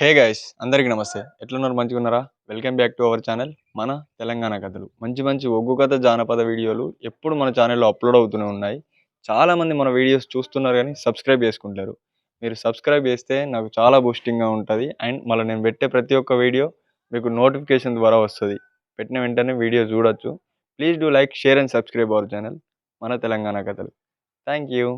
Hey guys, అందరికీ నమస్తే. ఎట్లున్నారు? మంచిగున్నారా? Welcome back to our channel మన తెలంగాణ కథలు. మంచి మంచి ఒగ్గు కథ, జానపద వీడియోలు ఎప్పుడు మన ఛానల్లో అప్లోడ్ అవుతూనే ఉన్నాయి. చాలామంది మన వీడియోస్ చూస్తున్నారు కానీ సబ్స్క్రైబ్ చేసుకుంటారు. మీరు సబ్స్క్రైబ్ చేస్తే నాకు చాలా బూస్టింగ్గా ఉంటుంది. అండ్ మళ్ళీ నేను పెట్టే ప్రతి ఒక్క వీడియో మీకు నోటిఫికేషన్ ద్వారా వస్తుంది. పెట్టిన వెంటనే వీడియో చూడొచ్చు. Please do like, share and subscribe our channel మన తెలంగాణ కథలు. Thank you.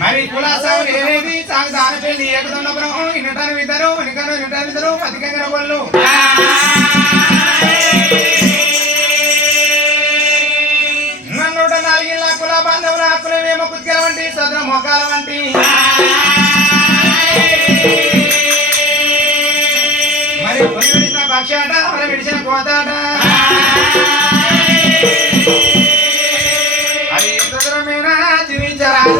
మరి కులాసాలు ఏది సాగుదాన పెళ్లి ఏకదొండపురం ఇనటాను ఇద్దరు వనికను ఇనటాను ఇద్దరు పతికంగన వాళ్ళు నన్నూట 4 కుల బాంధవుల హక్కులేమో కుతికల వంటి సద్ర మోకాల వంటి మరి పొలి విడిచిన పక్షాట పొల విడిచిన కోతాట అది ఎంత దూరమైనా జీవించరాదు.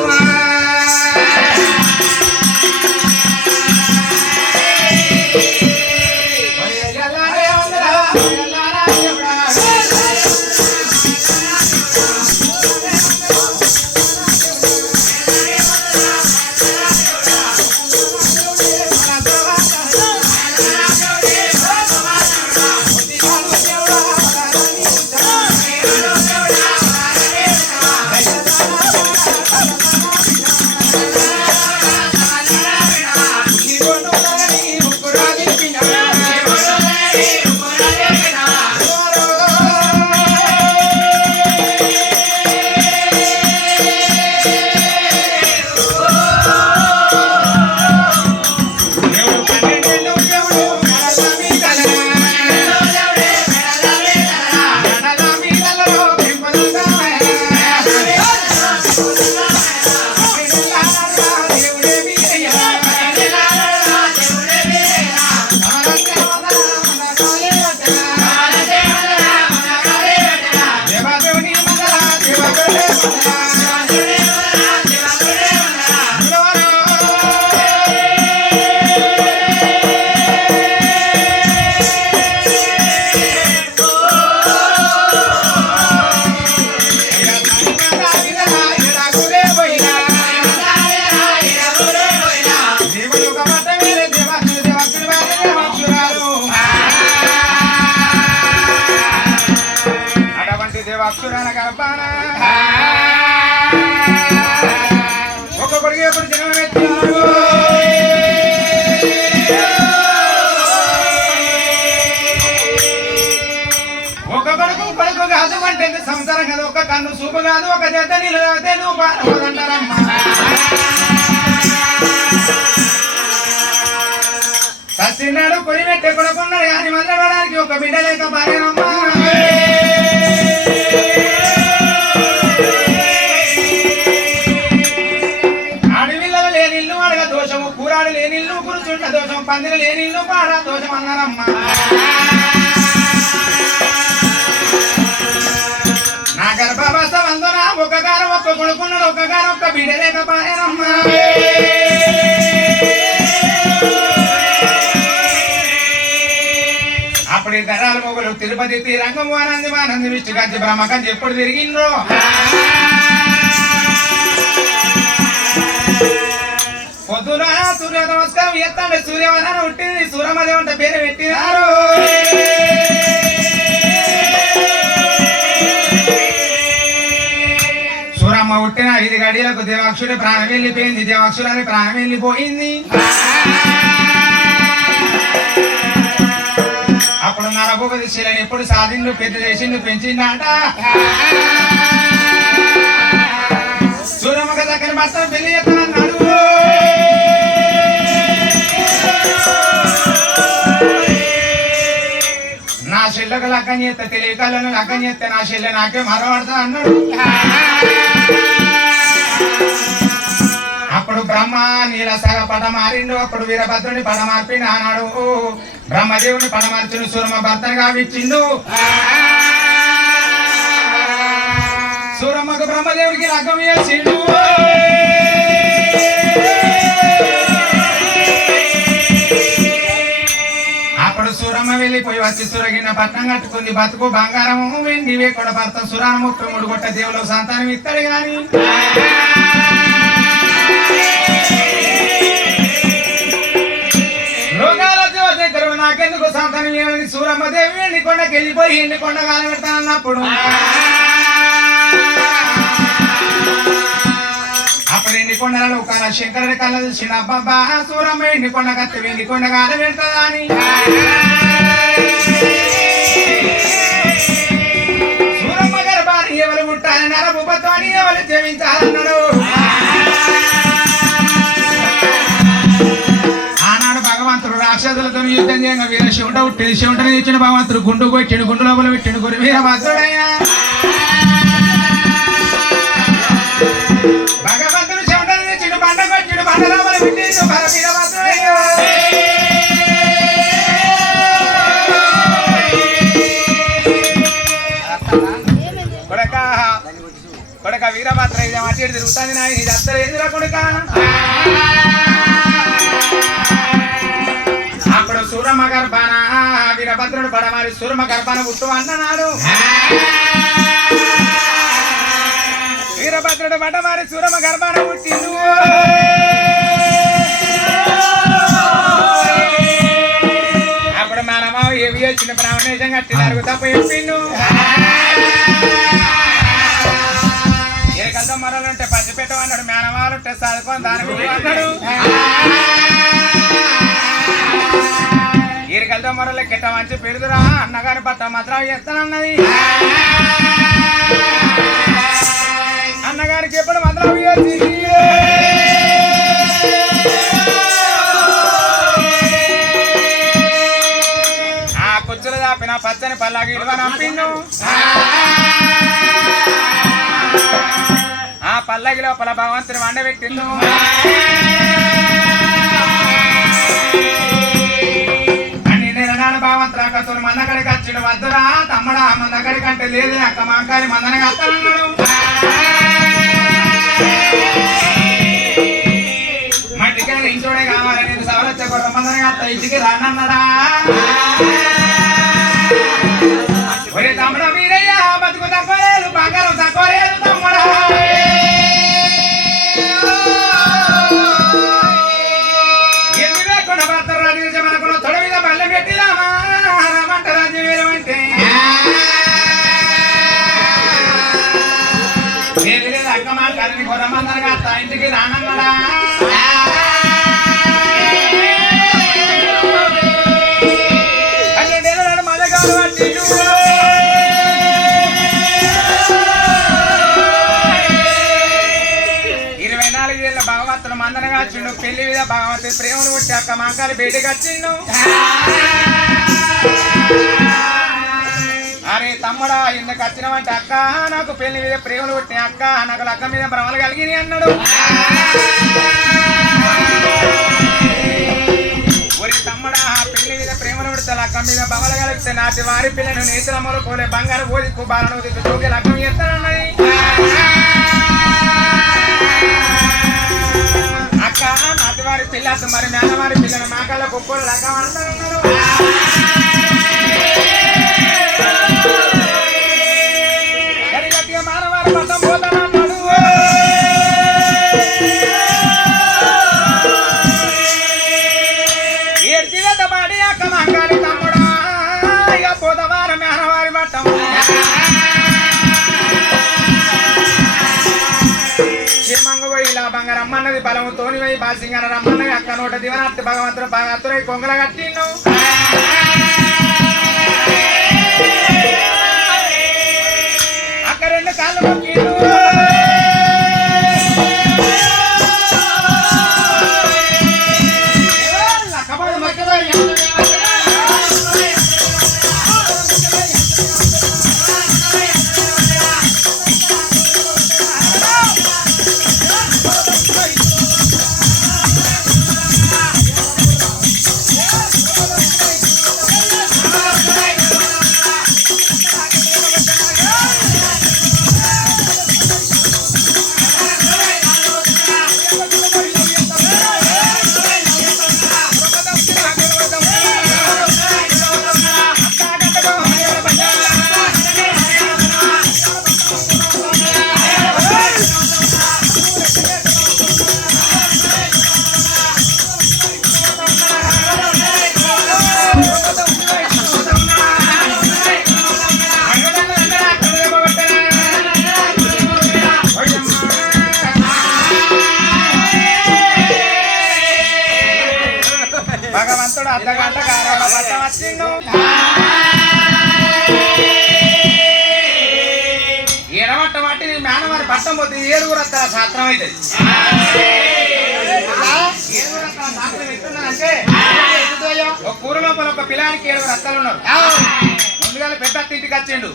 దేవాక్షురాల గర్భాన ఒక్కొక్కడికి ఎప్పుడు జనం ఎత్తున్నారు ఒక్కొక్కడుకు కొడుకు కాదు అంటే సంసారం కాదు ఒక కన్ను చూపు కాదు ఒక చేత నిలబడితే నువ్వు బాధపడంటారమ్మా సచ్చినాడు కొడి పెట్టే కొడుకున్నాడు కానీ మొదలడానికి ఒక బిడ్డ లేక భార్యనమ్మా అడవిళ్ళలో లేని ఇల్లు అడగ దోషము కూరాడు లేని ఇల్లు కురుచుంట దోషం పందిరి లేని ఇల్లు పాడ దోషం అన్నారమ్మా నా గర్భావస్థ వందన ఒక గారం ఒక్క కొడుకున్నాడు ఒక గారం ఒక్క బిడ్డ లేక భార్యనమ్మా అప్పుడు ధరాల మొగులు తిరుపతి శ్రీరంగం ఆనంది విష్ణు కంచి బ్రహ్మకంచి ఎప్పుడు తిరిగిండ్రో పొద్దున సూర్య నమస్కారం ఎత్తండి సూర్యవనాన్ని ఉట్టింది సూరమదేవి అంటే పేరు పెట్టినారు సూరమ్మ ఉట్టిన 5 గడియలకు దేవాక్షుడి ప్రాణం వెళ్ళిపోయింది దేవాక్షురాని ప్రాణం వెళ్ళిపోయింది అప్పుడు నరభూపతి శిలని ఎప్పుడు సాధిండు పెద్ద చేసిండు పెంచిండట సూరమ్మక దగ్గర భర్తను పెళ్లి చేస్తానన్నాడు నా చెల్లెకు లగ్గం చేస్తే తెలియకలను లగ్గం చేస్తే నా చెల్లె నాకే మరవడతా అన్నాడు అప్పుడు బ్రహ్మ నీల సగ పట మారిండు అప్పుడు వీరభద్రుని పట మార్పిండు అన్నాడు బ్రహ్మదేవుని పట మార్చుడు సూరమ్మ భర్తను గావిచ్చిండు సూరమ్మకు బ్రహ్మదేవుడికి లగ్గం చేసిండు అప్పుడు సూరమ్మ వెళ్ళిపోయి వచ్చి సూరగిన్న పట్నం కట్టుకుంది బతుకు బంగారము వెండి వేకొడ భర్త సురాన 33 గొట్ట దేవుడు సంతానం ఇస్తాడు గాని రోగాల దగ్గర నాకెందుకు సంతానం ఏమని సూరమ్మదేవి ఎండి కొండకి వెళ్ళిపోయి ఎండి కొండ కాలం పెడతానన్నప్పుడు అప్పుడు ఎండి కొండలలో కాల శంకరుడి కళ్ళ చూసిన అబ్బాబా సూరమ్మ ఎండి కొండ కత్తి వెండి కొండ కాల పెడతా అని సూరమ్మ గర్భాన్ని ఎవరు పుట్టాలని నరభూపత్వాన్ని ఎవరు జయించాలన్నాడు రాక్షసులతో యుద్ధం చేయంగా వీర శివుంట ఉట్టేది శివుంటని ఇచ్చిన భగవంతుడు గుండు కొట్టిండు గుండు లోపల పెట్టిండు గురి వీరభద్రుడైనా భగవంతుడు శివుంటని తెచ్చిండు బండ కొట్టిండు బండ లోపల పెట్టిండు భర వీరభద్రుడైనా కొడక వీరభద్ర ఇది అటు ఇటు తిరుగుతుంది నాయన ఇది అత్తరు ఎదురా కొడుక అప్పుడు సూరమ్మ గర్భాన వీరభద్రుడు పడమారి సూరమ్మ గర్భాన పుట్టు అన్నాడు వీరభద్రుడు పడమారి సూరమ్మ గర్భాన పుట్టిండు అప్పుడు మనమా ఏవి వచ్చిన బ్రాహ్మణేశం కట్టినారు తప్ప చెప్పిండు ఏకల్తో మరలుంటే పచ్చిపెట్ట అన్నాడు మేనమాలుంటే చదువుకొని దాని అన్నాడు ఈరికలతో మరలు గిట్ట మంచి పెడుదురా అన్నగారి పట్ట మాత్రం చేస్తానన్నది అన్నగారికి ఎప్పుడు మాత్రం ఆ కుచ్చులు దాపిన పచ్చని పల్లాకి ఇలువ నంపిండు ఆ పల్లకి లోపల భగవంతుని వండబెట్టిండు భగవంతుడు మన దగ్గరికి వచ్చిండు వద్దురా తమ్ముడా మన దగ్గరికి అంటే లేదే అక్క మా అక్కని మందనగా వస్తానన్నాడు మట్టికి ఇంచోడే కావాలి నేను సవరచ్చ కొత్త మందనగా వస్తా ఇంటికి రానన్నాడా ఒరే తమ్ముడా వీరయ్య బతుకు తక్కువ లేదు బంగారం తక్కువ లేదు తమ్ముడా ఎందుకు లేకుండా భర్త రాజు మనకు తొడ మీద బల్ల పెట్టిదామా రమంట రాజ్యం వేరమంటే నేను లేదు అక్క మా కరిని గొర్రమందరగా అత్త ఇంటికి రానన్నాడా మదగాడు పట్టిండు 24 ఏళ్ళ భగవంతుడు మందనగా వచ్చిండు పెళ్లి మీద భగవంతుడి ప్రేమలు కొట్టి అక్క మాకాలు బయటకు వచ్చిండు అరే తమ్ముడా ఎందుకు వచ్చినవంటే అక్క నాకు పెళ్లి మీద ప్రేమలు కొట్టిన అక్క నాకు లక్క మీద భ్రమలు కలిగినాయి అన్నాడు ఒరి తమ్ముడా పెళ్లి మీద ప్రేమలు కొడితే లక్క మీద భ్రమలు కలిగితే నాటి వారి పిల్లను నేతలమ్మలు కోలే బంగారు పోలి బాలను చూకే లక్కం చేస్తానన్నది అక్క నాటి వారి పిల్ల మరి మేనవారి పిల్లను మాకాల కుక్కలు లక్క అంటారన్నారు మానవారి పట్టం పోతానన్నాడు ఏడ్చివేత పాడి అక్క మంగాలి తమ్ముడా ఇక పోతవార మేనవారి పట్టం క్షేమంగా పోయి ఇలా బంగారమ్మన్నది బలముతోని పోయి బాసింగన రమ్మన్నది అక్క నోట దివనత్తి భగవంతుడు భగవంతుడై కొంగల కట్టిను అక్క రెండు కాళ్ళు మొక్కిండు భగవంతుడు అర్ధగంట కారణ పట్టం వచ్చిండు ఎడమట్ట మట్టి మేనవారి పట్టం పోతే 7 రత్తాల శాస్త్రం అవుతుంది 7 రత్తాల శాస్త్రం ఎట్టున్నదంటే ఒక కూర లోపల ఒక పిల్లానికి 7 రత్తాలు ఉన్నారు ముందుగా పెద్ద ఇంటికి వచ్చిండు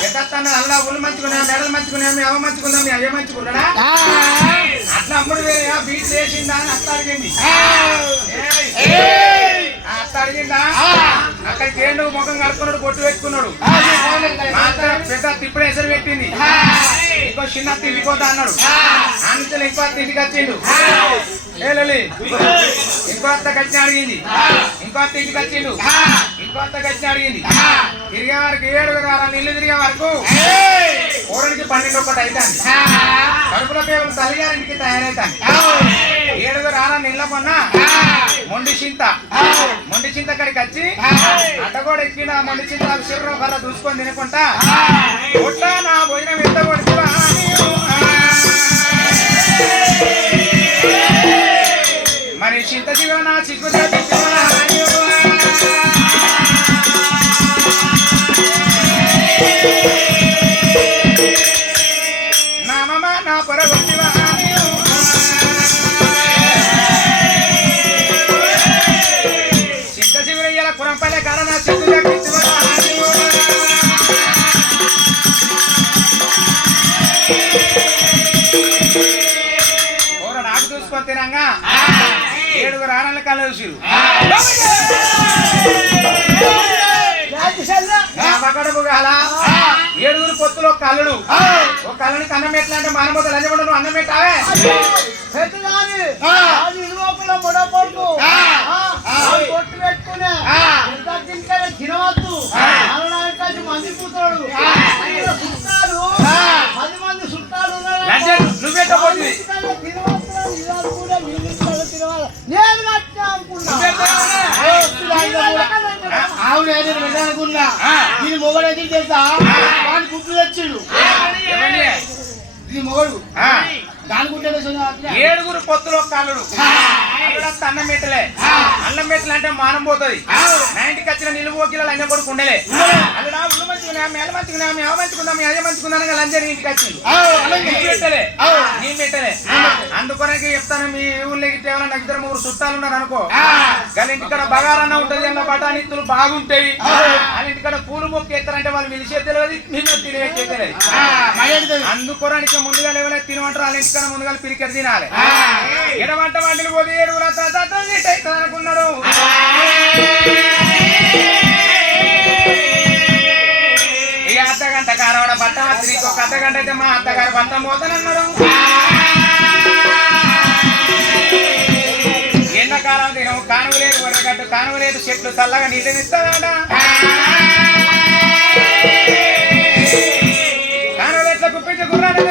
పెద్ద అలా ఊళ్ళు మంచుకున్నాం మెడలు మంచుకున్నాం అవ మంచుకుందాం అయ్య మంచుకున్నాడా అట్లా అమ్ముడు వేరే బీట్ వేసిందా అని అత్త అడిగింది అత్త అడిగిందా అక్కడికి ఏండు ముఖం కడుక్కున్నాడు బొట్టు పెట్టుకున్నాడు పెద్ద తిప్పుడు ఎసరు పెట్టింది ఇంకో చిన్న తిండికోత అన్నాడు అంచెలు ఇంకో ఇంటికి వచ్చిండు ఏ లలి ఇంకో అత్త కచ్చి అడిగింది ఇంకో అత్త ఇంటికి వచ్చిండు ఇంకో అత్త కచ్చి అడిగింది తిరిగే వరకు 7 వారాలు ఇల్లు తిరిగే వరకు కూరనికి 12 ఒకటి అవుతాను కడుపులో కేవలం తల్లిగారింటికి తయారవుతాను 7 వారాలు ఇళ్ళ కొన్నా మొండి చింత కడికి వచ్చి అడ్డగోడ ఎక్కిన మొండి చింత శరీరం వల్ల చూసుకొని తినకుండా కొట్ట నా భోజనం ఎంత కొడుతువా మరి చింత జీవన చిక్కు నా మమ నా పొర కొట్టివా చింత జీవన కురంపల్లె కాడ నా చిక్కు నాకు చూసుకొని తినంగా 7 రాణాల కలసిరు కడుపు కాల 7 పొత్తులు ఒక కల్లుడు ఒక కళ్ళనికి అన్నం ఎట్లా అంటే మానవత లంజపడను అన్నం పెట్టావే తినవద్దు మంది కూతాడు 10 మంది చుట్టాలు నువ్వెట్టబోతుంది అవునే నేను వెళ్ళానుకున్నా దీని మొగడు ఎదురు తెలుసా వాడిని గుడ్లు తెచ్చిండు మొగడు ఆ, దాని గుడ్డలో చదివా 7 పొత్తులు ఒక్క అల్లుడు అల్లుడు అన్నం పెట్టలే అన్నం పెట్టలే అంటే మానం పోతుంది నా ఇంటికి వచ్చిన నిలువు ఓకిలు అన్న కొడుకు ఉండలే అల్లుడా ఉళ్ళు మంచుకున్నా మేళ మంచుకున్నా మేవ మంచుకుందాం మీ అయ్య మంచుకుందాం లంజని ఇంటికి వచ్చింది పెట్టలే నీ పెట్టలే అందుకొనకి చెప్తాను మీ ఊళ్ళో గిట్ట ఏమైనా నాకు 2-3 చుట్టాలు ఉన్నారు అనుకో వాళ్ళ ఇంటికాడ బగారన్న ఉంటది అన్న బఠానీతులు బాగుంటాయి వాళ్ళ ఇంటికాడ పూలు మొక్క ఎత్తారంటే వాళ్ళు పిలిచే తెలియదు మేము తిరిగే తెలియదు అందుకోరానికి ముందుగా లేవలే తినమంటారు వాళ్ళ ఇంటికాడ ముందుగా పిరికెట్ తినాలి ఎడమంట వంటలు పోతే 7 అనుకున్నాడు ఇక అర్ధగంట కారవాడ పట్టం స్త్రీకి ఒక అర్ధగంట అయితే మా అత్తగారు పట్టం పోతానన్నాడు ఎండాకాలం తినవు కానువలేదు వరగట్టు కానువలేదు చెట్లు చల్లగా నీళ్ళనిస్తాడా కానువలు ఎట్లా కుప్పించి గుర్రాన్ని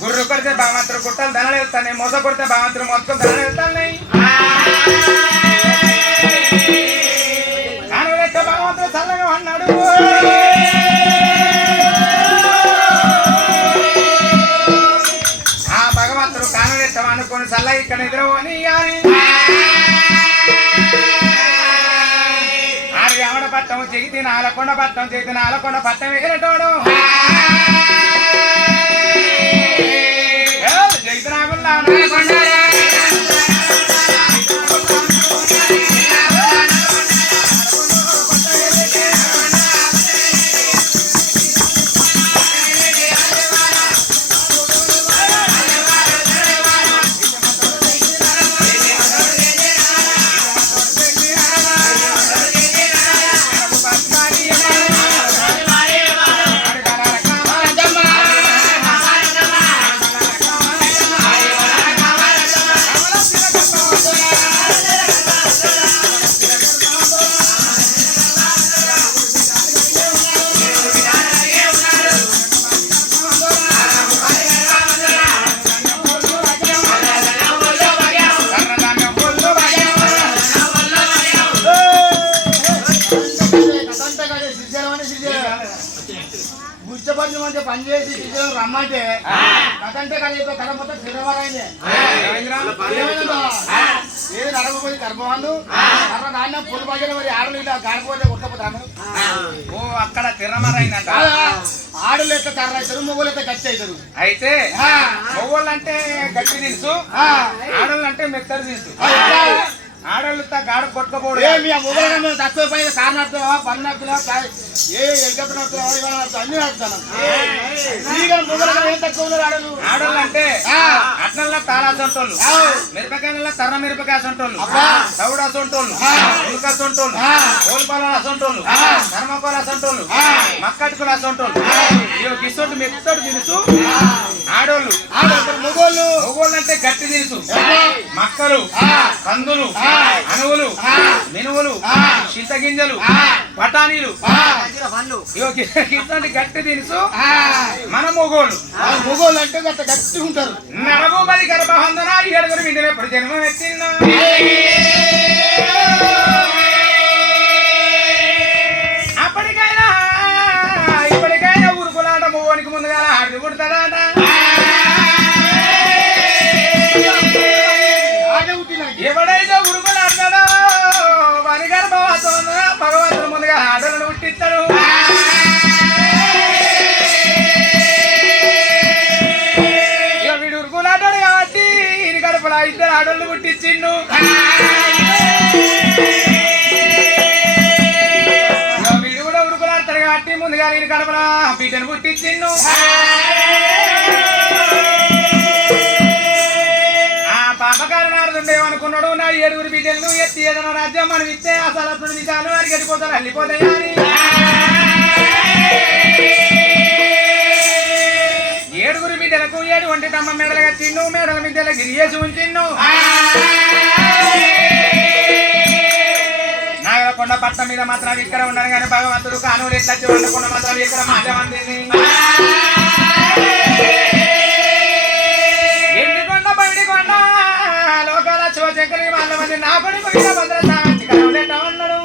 గుర్రు కొడితే బామాత్రం గుట్టలు ధనలు వెళ్తాయి మొస కొడితే బామాత్రం మొత్తం ధనలు వెళ్తాయి కాను లెక్క బామాత్రం చల్లగా అన్నాడు ఆ భగవంతుడు కాను లెక్క అనుకొని చల్లగా ఇక్కడ నిద్ర అని ఆవిడ పట్టం చెగితే నాలకొండ పట్టం చెగితే నాలకొండ పట్టం ఎగిరటోడు జగితే నాగుల్లా పని మంచి పని చేసి టీచర్ రమ్మంటే కథ అంటే కథ మొత్తం శ్రీరవారైంది ఏది నడకపోతే గర్భవాళ్ళు కర్ర నాన్న పొలి పగిన మరి ఆడలు ఇట్లా గాడిపోతే కొట్టపోతాను ఓ అక్కడ తిరమరైందంట ఆడలు ఎట్లా కర్ర అవుతారు మొగలు ఎట్లా గట్టి అవుతారు అయితే మొగోళ్ళు అంటే గట్టి తెలుసు ఆడోళ్ళు అంటే మెత్తడు తెలుసు ఆడోళ్ళు గాడ కొట్టుకోపోడు మీ మొగలు తక్కువ పైన కారు నడుతున్నావా పని నడుతున్నావా ఏ ఎగ్గత నడుతున్నావా అన్ని నడుతున్నాం మొగలు ఏం తక్కువ ఉన్నారు ఆడలు ఆడోళ్ళు అంటే అట్నల్లా తారాసంటోళ్ళు మిరపకాయల తర్ర మిరపకాయ అసంటోళ్ళు తౌడు అసంటోళ్ళు ఉల్క అసంటోళ్ళు ఓల్పాల అసంటోళ్ళు ధర్మపాల అసంటోళ్ళు మక్కటికులు అసంటోళ్ళు గిసోటి మెత్తడు తెలుసు ఆడోళ్ళు మొగోళ్ళు మొగోళ్ళు అంటే గట్టి తెలుసు మక్కలు కందులు అనువులు మినువులు చింతగింజలు బఠానీలు ఇట్లాంటి గట్టి తెలుసు మన మొగోళ్ళు మొగోళ్ళు అంటే గట్టి ఉంటారు నరభూపతి గర్భవందన 7 బిడ్డలు ఎప్పుడు జన్మ ఎత్తిందా అప్పటికైనా ఇప్పటికైనా ఊరుకులాట మొగోనికి ముందుగా ఆడి పుడతాడాట ఎవడైతే ఉరుకులాడతాడో వారి గర్భవతం భగవంతుడు ముందుగా ఆడలను పుట్టిస్తాడు ఇక వీడు ఉరుకులాడాడు కాబట్టి ఈయన గడపలా 2 ఆడళ్ళు పుట్టించిండు ఇక వీడు కూడా ఉరుకులాడతాడు కాబట్టి ముందుగా ఈయన గడపలా బిడ్డను పుట్టించిండు పాపకారణార్థుండేమనుకున్నాడు నా 7 బిడ్డలను ఎత్తి ఏదైనా రాజ్యం మనం ఇస్తే అసలు నిజాలు వారికి వెళ్ళిపోతారు అల్లిపోతాయి అని 7 బిడ్డలకు 7 వంటిటమ్మ మెడలు కట్టిండు మెడల బిడ్డల గిరియేసి ఉంచిండు నాగరకొండ పట్టం మీద మాత్రం ఇక్కడ ఉండను కానీ భగవంతుడు కానులు ఎట్లా వచ్చి వండకుండా మాత్రం ఇక్కడ మాధ్యం అందింది లోకాల శివశంకరి వాళ్ళ మంది నా కొడుకు ఉన్నాడు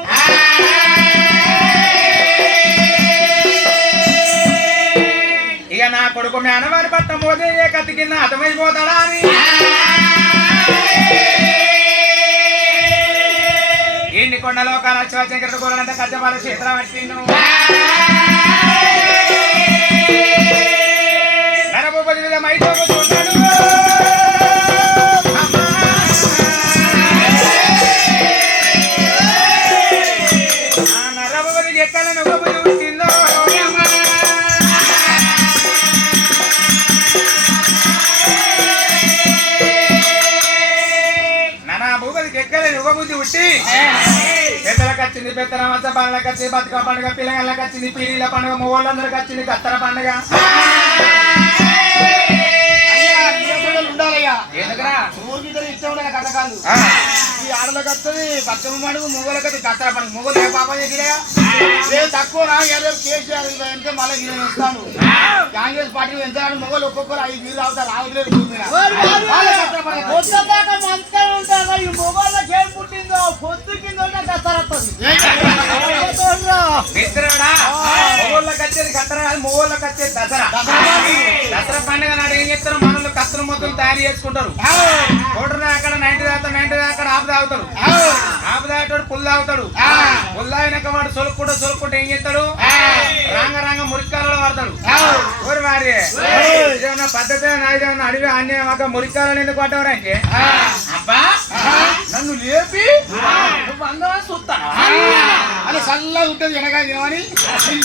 ఇక నా కొడుకు మేనవారి పట్టం పోతే ఏ కత్తి కింద అర్థమైపోతాడా అని ఎన్ని కొండ లోకాల శివశంకరుడు కోరాలంటే కచ్చపాల క్షేత్రం పట్టిండు నరభూపతి మీద మైపోతున్నాడు పెద్దలకు వచ్చింది పెద్దల మధ్య పండ్లకు వచ్చింది బతుక పండుగ పిల్లగాళ్ళకి వచ్చింది పీరీల పండుగ మొగోళ్ళందరికి వచ్చింది కత్తెర పండుగ ఉండాలయ్యా ఎందుకురా ఊరికి ఇష్టం ఉండాలి కథకాలు ఈ ఆడలకు వస్తుంది బతుకమ్మ పండుగ మొగోళ్ళకి వస్తుంది కత్తెర పండుగ మొగోళ్ళు ఏ పాపం చేసిరా లేదు తక్కువ రా కేసీఆర్ అంటే మళ్ళీ నేను వస్తాను కాంగ్రెస్ పార్టీ ఎంతగానో మొగోళ్ళు ఒక్కొక్కరు 5 నీళ్ళు అవుతారు రావట్లేదు పొద్దు కింద మొగోళ్ళకి వచ్చేది కత్తెర కాదు మొగోళ్ళకి వచ్చేది దసరా దసరా పండుగ నాడు ఏం చేస్తారు మనల్ని కత్తెర మొత్తం తయారు చేసుకుంటారు ఓటర్ అక్కడ 90 అక్కడ ఆపు తాగుతాడు ఆపు తాగేటాడు పుల్ తాగుతాడు పుల్ తాగినాక వాడు సొలుక్కుంటే ఏం చేస్తాడు రాంగ మురికాలలో వాడతాడు ఊరి వారి ఏమన్నా పద్ధతి నాదేమన్నా అడివి అన్య మురికాలను ఎందుకు పట్టవరానికి అబ్బా నన్ను లేపి నువ్వు అందరూ చూస్తాను అని చల్లగా ఉంటుంది వెనక తినమని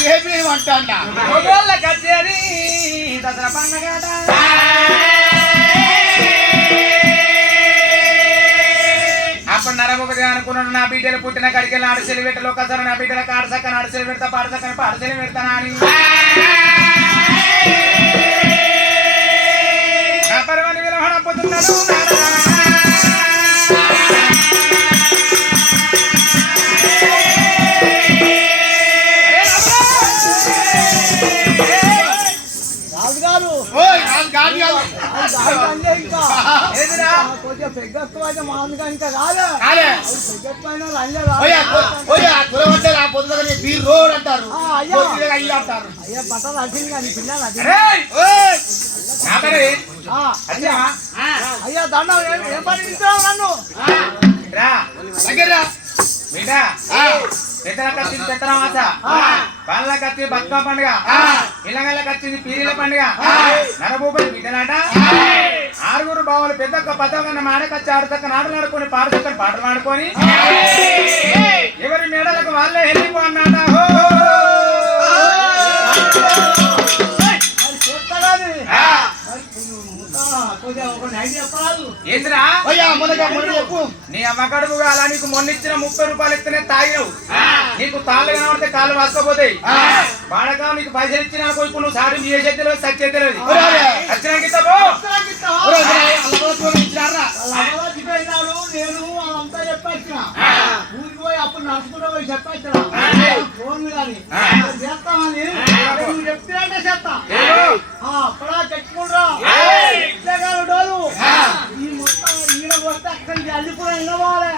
లేపి అంటా మొగోళ్ళకి వచ్చేది దసరా పండుగ అప్పుడు నరభూపతి అనుకున్నాడు నా బిడ్డలు పుట్టిన కడికి ఆడసెలు పెట్టలు ఒకసారి నా బిడ్డలకు ఆడసక్కని ఆడసెలు పెడతా పాడసక్కని పాడసెలు పెడతానా అని నా పరమని విరమణ పొందుతున్నాడు కొంచెం పొద్దుగా బీర్ రోడ్ అంటారు పొద్దుగా అయ్యి అంటారు. అయ్యా బట్టలు అడిగింది కానీ పిల్లలు అది అరేయ్! నా పేరే. అచ్చా. అయ్యా దండం ఏం పని ఇస్తావు నన్ను రా. దగ్గర బిడ్డ పెద్దలకు వచ్చింది పెత్తనమాస, వాళ్ళకి వచ్చింది బతుకమ్మ పండుగ, ఇళ్ళగళ్ళకి వచ్చింది పీరీల పండుగ. నరభూపతి బిడ్డలాట ఆరుగురు బావులు పెద్దక్క పదవన్న మాడకొచ్చి ఆడుతక్క నాటలు ఆడుకొని పాడుతక్కని పాటలు ఆడుకొని ఎవరి మేడలకు వాళ్ళే వెళ్ళిపో అన్నాట. ఏంద్రా చెప్పు. నీ అమ్మకడుపుగా అలా నీకు మొన్నిచ్చిన 30 రూపాయలు ఇస్తేనే తాగినవు. నీకు కాళ్ళు కనబడితే కాళ్ళు వాసుకోపోతాయి. బాడగా నీకు పైసలు ఇచ్చినా ఇప్పుడు నువ్వు సారి చేసే తెలియదు సచ్చే తెలియదు. వచ్చినాక ఇస్తావో? నేను అంతా చెప్పేసిన ఊరికి పోయి అప్పుడు నడుచుకుంటూ పోయి చెప్పేసిన ఫోన్ కానీ చేస్తామని నువ్వు చెప్తే చేస్తా అప్పుడా చెప్పుకుంటా డోలు ఈ మొత్తం ఈడ వస్తే అక్కడికి అల్లిపోయి వెళ్ళవాలి.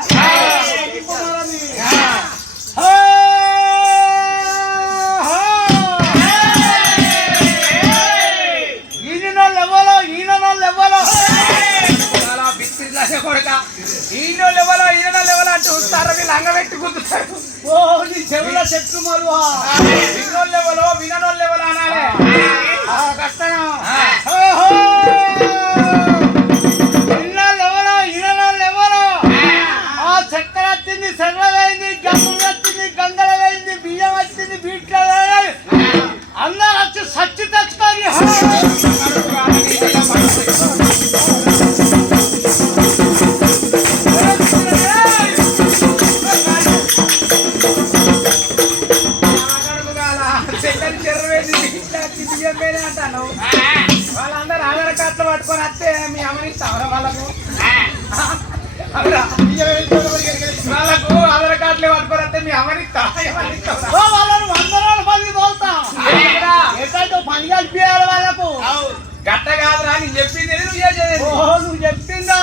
ఈయనోళ్ళు ఎవ్వలో కొడక ఈయనో లెవలో ఈయనో లెవలో అంటూ వస్తారు. వీళ్ళు అంగబెట్టి గుర్తుతారు. ఓ నీ చెవుల చెట్టు మరువా వినో లెవలో వినో లెవలో అనాలి. కష్టం ఆ చక్కెర వచ్చింది, సెర్రగైంది, గమ్ములు వచ్చింది, గంగలగైంది, బియ్యం వచ్చింది, బీట్లో అందరు వచ్చి సచ్చి తెచ్చుకొని అంటాను. వాళ్ళందరూ ఆధార్ కార్డులు పట్టుకొని వస్తే మీ అమ్మని ఇస్తావరా వాళ్ళకు? వాళ్ళకు ఆధార్ కార్డులు పట్టుకొని వస్తే మీ అమ్మని ఇస్తావా? వాళ్ళని 100 రోజులు పని తోలుతా ఎక్కడో పని కలిపియాలి వాళ్ళకు. గట్ట కాదురా నేను చెప్పింది నువ్వు చేసేది. ఓహో నువ్వు చెప్పిందా?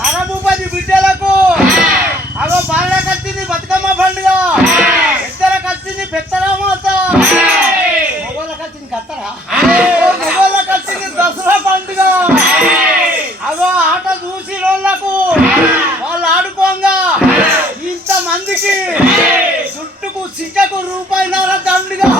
నరభూపతి బిడ్డలకు అగో బాలకు వచ్చింది బతుకమ్మ పండుగ, పెద్దలకు వచ్చింది పెత్తనమాత, మొగోళ్ళకి వచ్చింది కత్తరా, మొగోళ్ళకి వచ్చింది దసరా పండుగ. అగో ఆట చూసి రోజులకు వాళ్ళు ఆడుకోంగా ఇంతమందికి చుట్టుకు సిక్కకు రూపాయిన్నర దండుగా.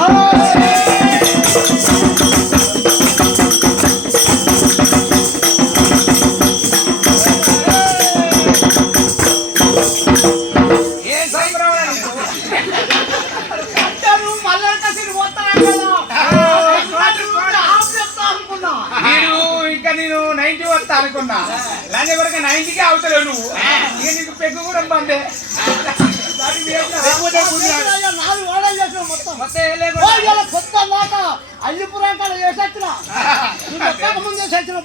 నేను 90 వస్తా అనుకున్నా. లంజ కొడుక 90కే అవుతలేవు నువ్వు. ఇక నీకు పెగ్గు కూడా బందే. కొత్త మాట అల్లిపురం కాడ చేసొచ్చిన ముందు చేసొచ్చిన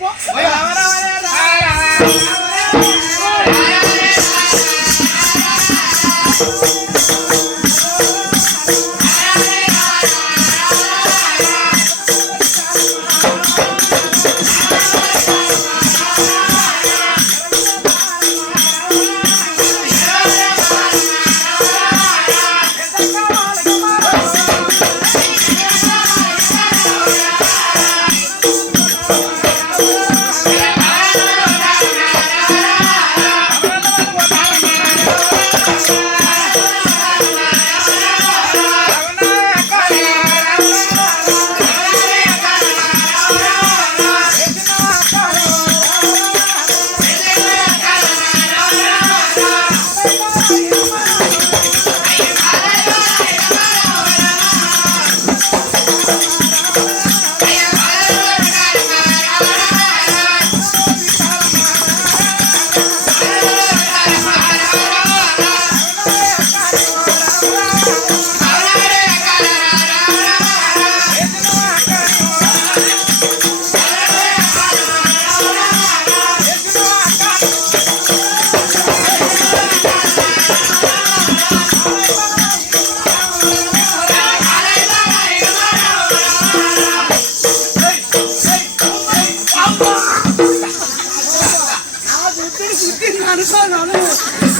అనుకోను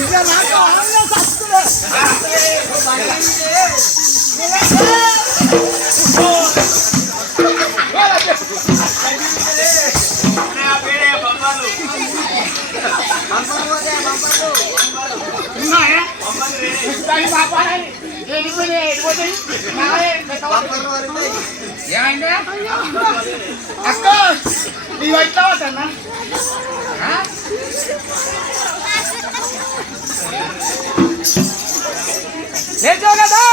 ఇక నాకు ఆనందం వస్తుంది. ఏమైంది అక్క నీవు ఎట్లా అవుతాన్నా లేచావు కదా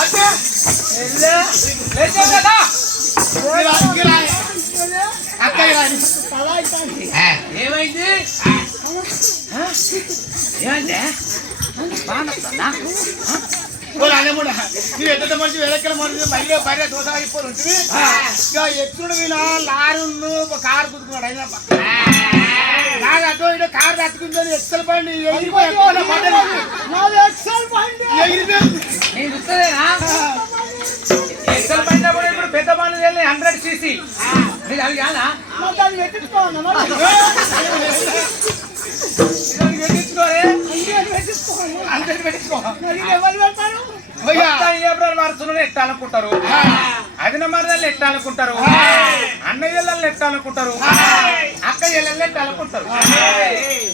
అంటే లేచావు కదా అక్క ఏమైంది ఏమైంది నువ్వు ఎంత మనిషి వెనక్కల మనిషి బయట బయట దోశ అయిపోయి ఉంటుంది ఇక ఎత్తుడు వినా లారును కారు కుదుకున్నాడు అయినా నాకు అటు ఇటు కారు తట్టుకుందని ఎక్కల బండి నేను చూస్తలేనా ఎక్సల్ పడినప్పుడు ఇప్పుడు పెద్ద బండ్లు వెళ్ళి 100 cc నీకు అవి కాదా దాన్ని పెట్టించుకోవాలి పెట్టించుకోరే అందరికి పెట్టుకో ఎవరు పెడతారు ఏప్రిల్ మార్చులు ఎట్టాలనుకుంటారు అదిన మరదలు ఎట్టాలనుకుంటారు అన్నయ్యలు ఎట్టాలనుకుంటారు అక్క ఇళ్ళల్లో ఎట్టాలనుకుంటారు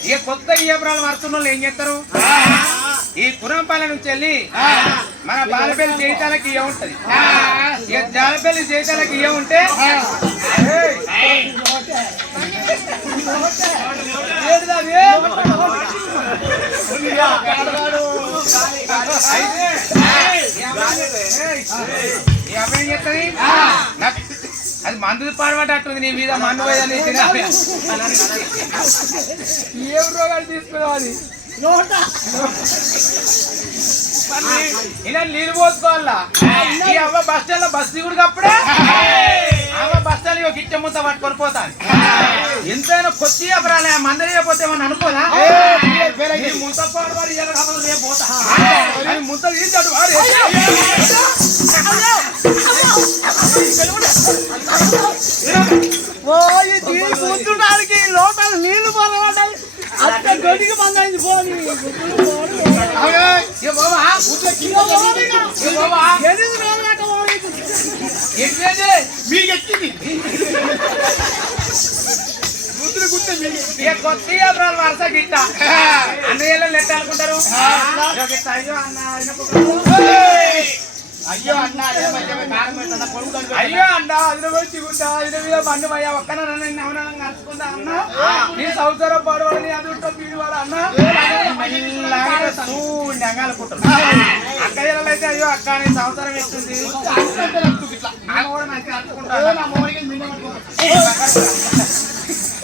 ఇక కొత్త ఏప్రిల్ మార్చులు ఏం చేస్తారు ఈ కురంపాల నుంచి వెళ్ళి మన బాలపల్లి జీవితాలకి ఇయ్య ఉంటది ఇక జాలపల్లి జీవితాలకి ఇయ్య ఉంటే అవేం చెప్తుంది అది మందు పాడబట్టట్టుంది నీ మీద మందు పోయని ఏం రోగాలు తీసుకోవాలి ఇలా నీళ్ళు పోసుకోవాలా ఈ అవ్వ బస్ స్టాండ్ లో బస్ దిగుడు అప్పుడే అవ్వ బస్ స్టాండ్ ఒక గిట్టె ముద్ద పట్టుకొని పోతాను ఎంతైనా కొద్ది అపరాలే మందరియపోతే ఏమన్నా అనుకోదా ముంత పాడవాడు రేపు పోతా ముంత తీసాడు కూర్చుంటానికి లోపల నీళ్లు పొరబడ్డాయి అక్కడ గొడికి మందైంది పోనీ మీకు ఎక్కింది కొత్త అబ్రాలు వరుస గిట్ట అన్నయ్యలో లెక్క అనుకుంటారు అయ్యో అన్న అయ్యో అన్న అది వచ్చి ఇది మీద బండి అయ్యా ఒక్కన కలుసుకుంటా అన్న నీ సంవత్సరం పడవని అది ఉంటా పీడివాడు అన్న అనుకుంటారు అక్క అయితే అయ్యో అక్క నీ సంవత్సరం ఇస్తుంది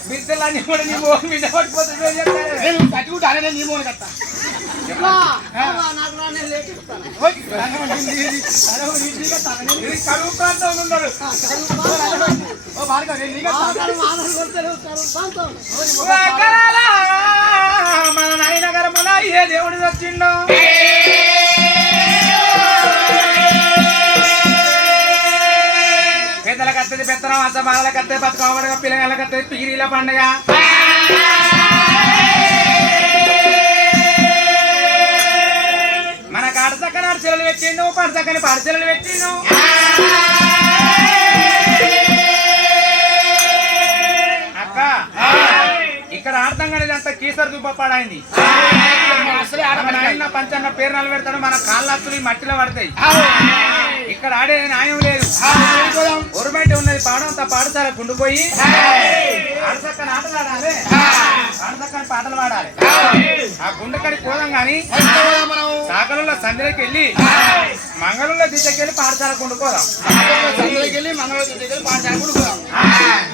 బిడ్డలన్నీ కూడా నీ మోహన్ మీద పట్టుకోతుంది కట్టుకుంటానే నీ మోహన్ కట్ట కరువు ప్రాంతంలో ఉన్నారు మన నాయనగరముల ఏ దేవుడు వచ్చిండో పెద్దలకు వస్తుంది పెత్తనం అస బాలలకు వస్తే బతుకమ్మ పిల్లగాళ్ళకి వస్తుంది పీరీల పండుగ మన కాడ చక్కని అరిసెలు పెట్టిండు పడి చక్కని పరిసెలు పెట్టిండు అక్క ఇక్కడ ఆడతాం కానీ అంత కీసర దుబ్బ పాడైంది ఆయన పంచన్న పేరు నిలబెడతాడు మన కాళ్ళత్తులు మట్టిలో పడతాయి ఇక్కడ ఆడే న్యాయం లేదు గవర్నమెంట్ ఉన్నది పాడంతా పాడతారా గుండుపోయి ఆడచక్కని ఆటలు ఆడాలి ఆడచక్కని పాటలు పాడాలి ఆ గుండెక్కడికి పోదాం గాని సాగరంలో సంధ్యలోకి వెళ్ళి మంగళంలో దిశకెళ్ళి పాఠశాల గుండుకోదాం సందులోకి వెళ్ళి మంగళూరు దగ్గర పాఠశాల గుడిపోదాం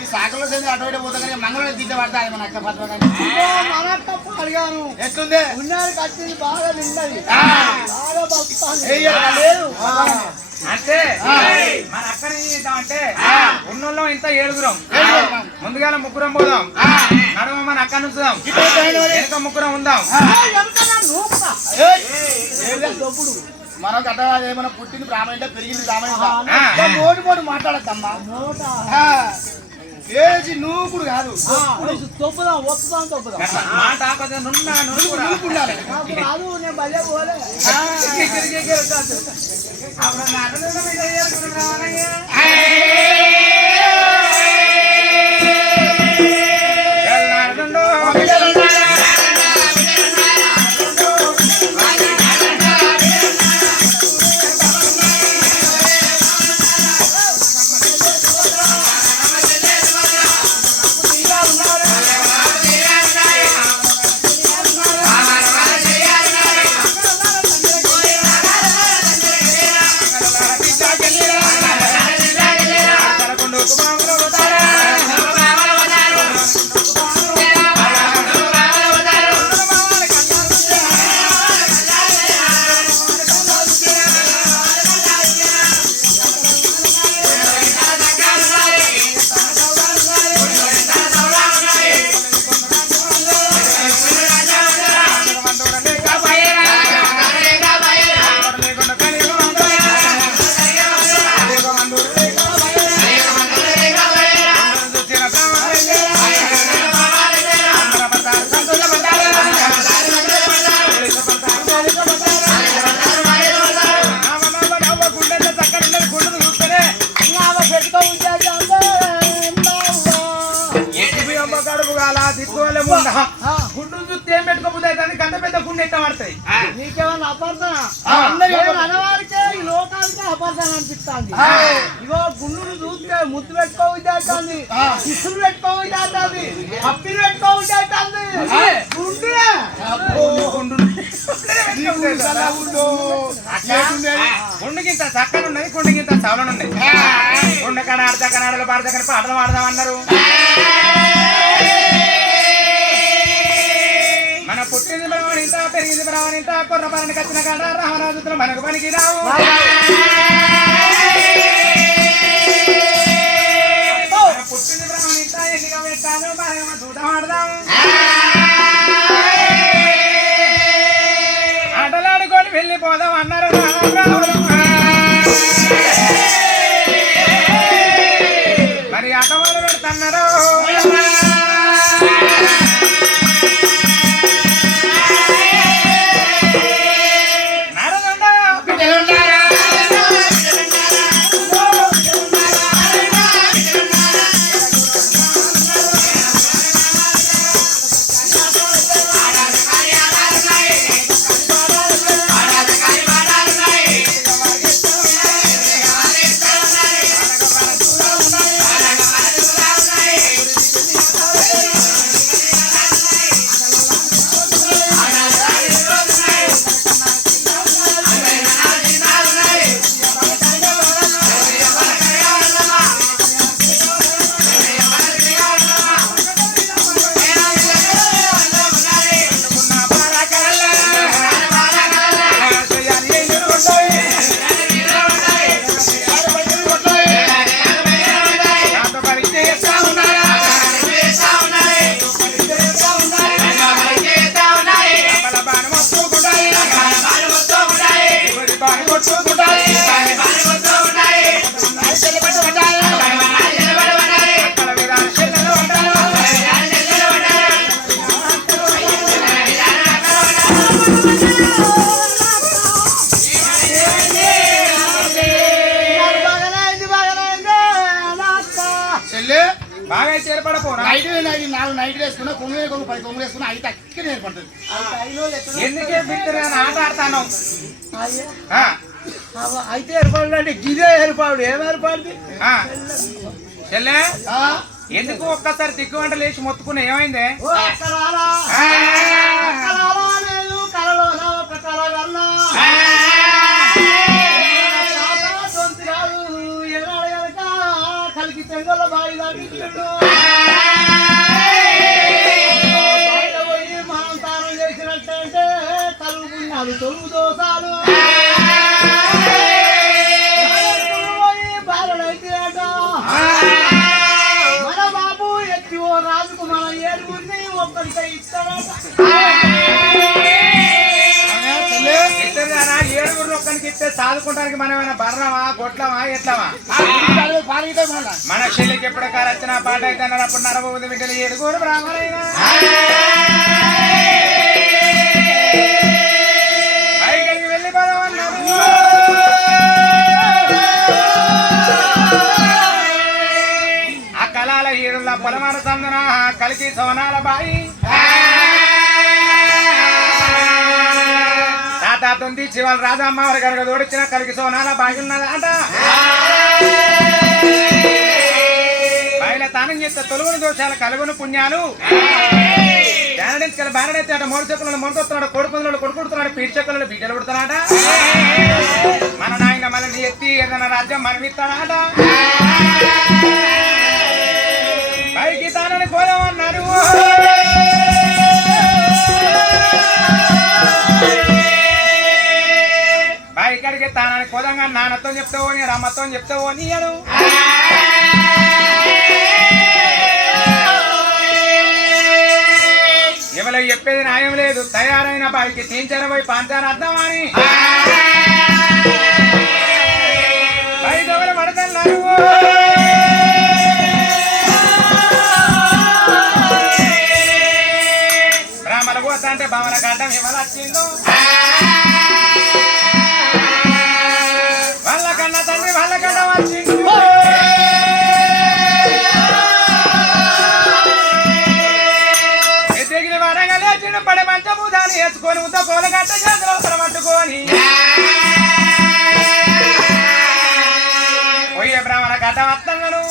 ఈ సాగర్లో సంది అటు పోతాం కానీ మంగళూరు దిద్ద పడతాయి మన అక్క పత్ర అడిగాను ఎట్లుంది ఉన్నాడు కట్టింది బాగా నిండది బాగా బతుకుతాను లేదు అంటే మన అక్కడ ఏం చేద్దాం అంటే ఉన్నోళ్ళం ఇంత ఏడుగురం ముందుగాల ముగ్గురం పోదాం నడుమ మన అక్క నుంచుదాం వెనక ముగ్గురం ఉందాం మనకు అట్లా ఏమైనా పుట్టింది బ్రాహ్మణ పెరిగింది బ్రాహ్మణ మోటు మోటు మాట్లాడద్దమ్మా ఏజీ నూకుడు కాదు తొప్పుదాం వస్తుందాం తొప్పుదాం మాట ఆపద నున్న నువ్వు నూకుండాలి నాకు రాదు నేను భలే పోలే గుండు చూస్తే ఏం పెట్టుకోబోతే కానీ గంట పెద్ద గుండె ఎట్ట పడతాయి. నీకేమన్నా అపార్థన అనవారికే ఈ లోకాలకే అపార్థన అనిపిస్తుంది. ఇగో గుండును చూస్తే ముద్దు పెట్టుకోవద్దు అవుతుంది, శిశులు పెట్టుకోవద్దు అవుతుంది, అప్పిలు పెట్టుకోవద్దు అవుతుంది. గుండెకింత చక్కగా ఉన్నది, గుండెకింత చవలనున్నది. గుండెకాడ ఆడదాకా ఆడలు పాడదాకని పాటలు పాడదామన్నారు. మన పుట్టింది బ్రహ్మణింత, పెరిగింది బ్రహ్మణింత, కుర్ర పనికి వచ్చిన కాడ రామరాజుతులు మనకు పనికి రావు. పుట్టింది బ్రహ్మణింత, ఎన్నిక పెట్టాను మనమేమో చూద్దాం ఆడదాం. ఆటలాడుకొని వెళ్ళిపోదాం అన్నారు మరి ఆట మొదలు పెడుతున్నారు. బాగా చేరపడపోరా. నాలుగు నైట్లు వేసుకున్నా, కొమ్ములు కొమ్ము 10 కొమ్ములు వేసుకున్నా, అవి తక్కువ ఏర్పడుతుంది. ఎందుకే బిడ్డరా ఆట ఆడతాను. అయితే ఏర్పడు గిదే ఏర్పాడు, ఏం ఏర్పడింది చెల్లె ఎందుకు ఒక్కసారి దిగ్గువంట లేచి మొత్తుకున్నా ఏమైందే? కలిగి తెంగల బాయి దాటిండు మనం తానం చేసినట్టంటే కలుగున్నాడు తొలుగు దోసాలు బాలైతే మన బాబు ఎత్తి ఓ రాజుకు మన ఏడుగురిని ఒక్కడికే ఇస్తాడట. ఏడుగురు ఒక్కడికి ఇస్తే సాదుకుంటానికి మనం ఏమైనా బర్రమా గొట్లమా ఎట్లమా పారిగితే మళ్ళా మన చెల్లికి ఎప్పుడు కాలు వచ్చిన పాట అయితే అన్నప్పుడు నరబోది బిడ్డలు ఏడుకోరు బ్రాహ్మణైనా పైకి వెళ్ళి పదవన్నారు ఆ కళాల ఏడుల పొలమాన సందన కలికి సోనాల బాయి తాతుంది శివాల రాజమ్మ వారి కనుక తోడిచ్చిన కలికి సోనాల బాయి ఉన్నదాట బాయిల తానం చేస్తే తొలుగుని దోషాలు కలుగుని పుణ్యాలు బారడైతే అట మూడు చెక్కులను మొంటుతున్నాడు కొడుకున్నాడు కొడుకుడుతున్నాడు పీడి చెక్కులను బిడ్డలు పుడుతున్నాడ మన నాయన మనల్ని ఎత్తి ఏదైనా రాజ్యం మనమిస్తాడాట పైకి తానని కోరమన్నారు బాయికాడికి తానని కోదంగా నాన్నతో చెప్తావో నీ రమ్మతో చెప్తావో నీయను ఎవరో చెప్పేది న్యాయం లేదు తయారైన బాయికి తీంచరబోయి పాంచారు అర్థం అని బయట ఎవరు పడుతున్నారు బ్రాహ్మణ పోతా అంటే భావన గడ్డం ఎవరు వచ్చిందో వాళ్ళ కన్నా తండ్రి వాళ్ళ గడ్డం వచ్చింది ఎదిగిన వరంగా లేచిన పడే మంచము దాన్ని వేసుకొని ఉద్ద కోల గట్ట చేతిలో పట్టుకొని పోయే బ్రాహ్మణ గడ్డ వస్తున్నాడు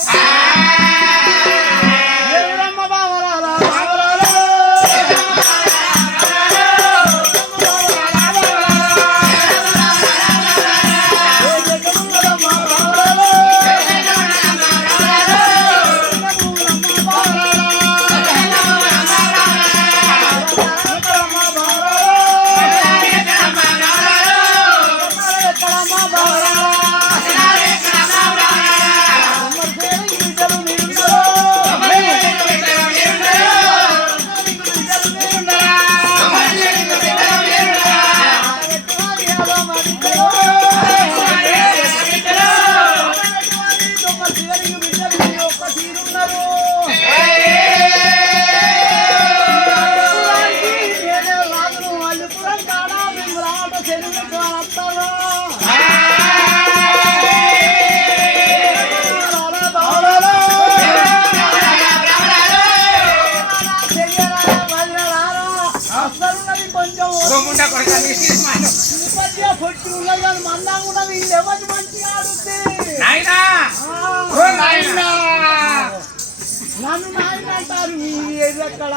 నన్ను నాయన అంటారు మీరు ఎక్కడ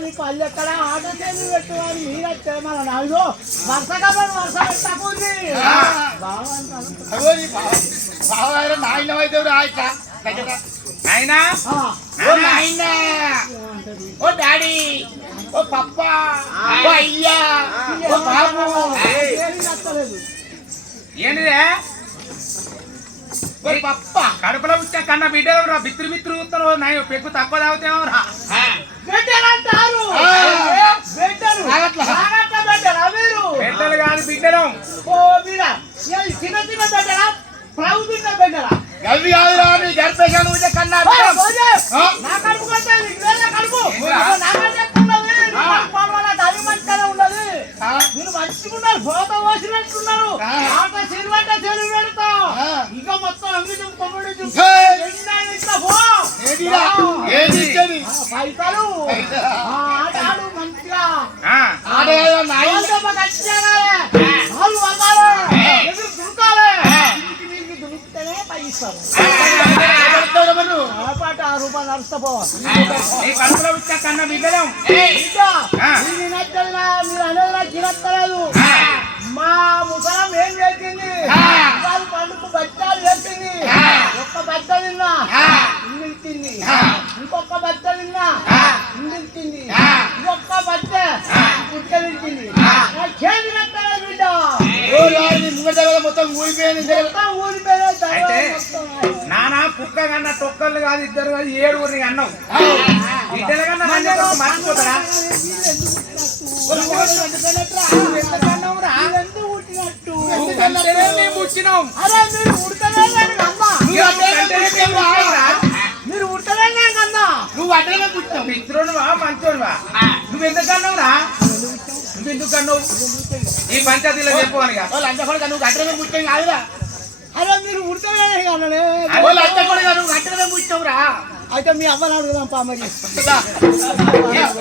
మీ పల్లె ఎక్కడ ఆట చేసి పెట్టుకోవాలి మీరు వచ్చే మన నాయుడు వర్ష కాబట్టి వర్ష పెట్టకుంది నాయన అయితే నాయనా ఓ డాడీ ఓ పప్పా ఓ అయ్యా ఓ బాబు ఏంటిదే పప్ప కడుపులో వచ్చా కన్నా బిడ్డలు బిత్రు బిత్రు నాయ పెక్కు తక్కువ తాగుతామో రా పెట్టారంటారు బిడ్డలు కాదు బిడ్డలు చిన్న చిన్న పెట్టరా ప్రభుత్వ పెట్టరా గవి కాదు గర్భశాలు కన్నా నా కడుపు కంటే కడుపు నా మంచిగానే ఉండదు మీరు మంచిగా ఉన్నారు ఫోటో పోసినట్టున్నారు ఆట చెరువంటే చెరువు పెడతా ఇంకా మొత్తం అంగితం కొమ్మడి పైసలు ఆటాడు మంచిగా దురుకుతేనే పైస్తారు రూపాయలు నడుస్తాపోవాలి కడుపులో వచ్చా కన్నా బిడ్డలు మీరు అనేది తినక్కలేదు మా ముసలం ఏం చేసింది పండుగ బచ్చాలు చేసింది ఒక్క బచ్చ తిన్నా ఇంటింది ఇంకొక బచ్చ తిన్నా ఇంటింది ఇంకొక బచ్చ పుట్టలించింది చేతి నక్కలేదు బిడ్డ మొత్తం ఊడిపోయింది నానా కుక్క కన్నా తొక్కలు కాదు ఇద్దరు కాదు 7 అన్నావు బిడ్డల కన్నా మర్చిపోతారా కంటేనే మేము పుచ్చినాం. అరే మీరు ఉడతలే కన్నా, కంటేనే మేము పుచ్చినాంరా. మీరు ఉడతలే కన్నా. నువ్వు అడ్డమే పుట్టావు. మిత్రుడువా మంచోడువా? నువ్వెందుకు అన్నావురా? నువ్వెందుకు అన్నావు? ఈ పంచాయతీలో చెప్పుకోనిగా. వాళ్ళు అంటకొడగా నువ్వు అడ్డమే పుట్టావు కాదురా. అరే మీరు ఉడతలే కన్నా. వాళ్ళు అంటకొడగా నువ్వు అడ్డమే పుట్టావురా. అయితే మీ అమ్మని అడుగుదాం పా మరి.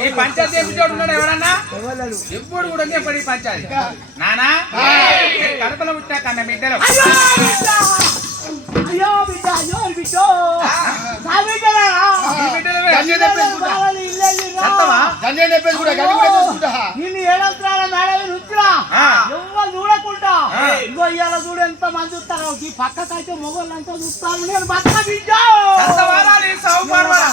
ఈ పంచాయతీ ఎప్పుడు ఉన్నాడు ఎవరన్నా? ఎవరు ఎప్పుడు కూడా ఎప్పుడు ఈ పంచాయతీ నానా కడపలో పుట్టా కన్నా బిడ్డలు. అయ్యో బిడ్డ, అయ్యో బిడ్డో, నా బిడ్డరా? ఈ బిడ్డలవే. బావాలి ఇల్లు చెత్తవా? గంజాయి చెప్పేసి కూడా గంజి కూడా చేసుకుంటా. నిన్ను ఏడంత్రాల మేడమే నుంచురా, ఆ. ఎవరు చూడకుండా. ఆ. ఇగో ఇవాళ చూడు ఎంత మంది చూస్తారు. ఈ పక్కకైతే మొగోళ్ళంతా చూస్తారు. నేను బతక బిడ్డ. చెత్తవారా నీ సాగు పాడవారా?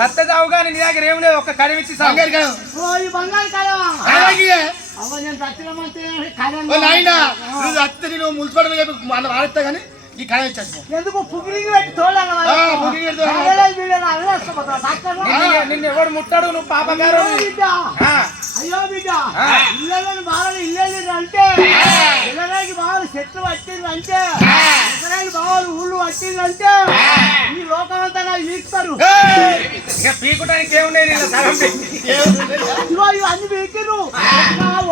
సత్త చావు కానీ నీ దగ్గర ఏం లేదు. ఒక్క కడిమిచ్చి సాగు. బంగారు కాదు. ఓ ఈ బంగారు కాలమా? అలాగే. అవ్వ నేను చచ్చినమంటే ఓ నాయనా, నువ్వు అత్త నువ్వు మున్సిపాలిటీ చెప్పి మన వాడతా కానీ ఈ కాయ వచ్చేసి ఎందుకు పుగిలింగి పెట్టి తోడాలి పుగిలింగి పెట్టి తోలాలి. నిన్ను ఎవడు ముట్టాడు? నువ్వు పాపగారు. బిడ్డ, ఆ. అయ్యో బిడ్డ, ఆ. ఇళ్ళని బాగా ఇల్లు అంటే, ఇళ్ళకి బాగా చెట్లు పట్టిందంటే, ఇళ్ళకి బాగా ఊళ్ళు పట్టిందంటే, ఈ లోకమంతా నాకు వీక్తారు. ఇక పీకుటానికి ఏముండేది ఇలా సగం పెట్టి. ఇగో ఇవన్నీ వీకిరు.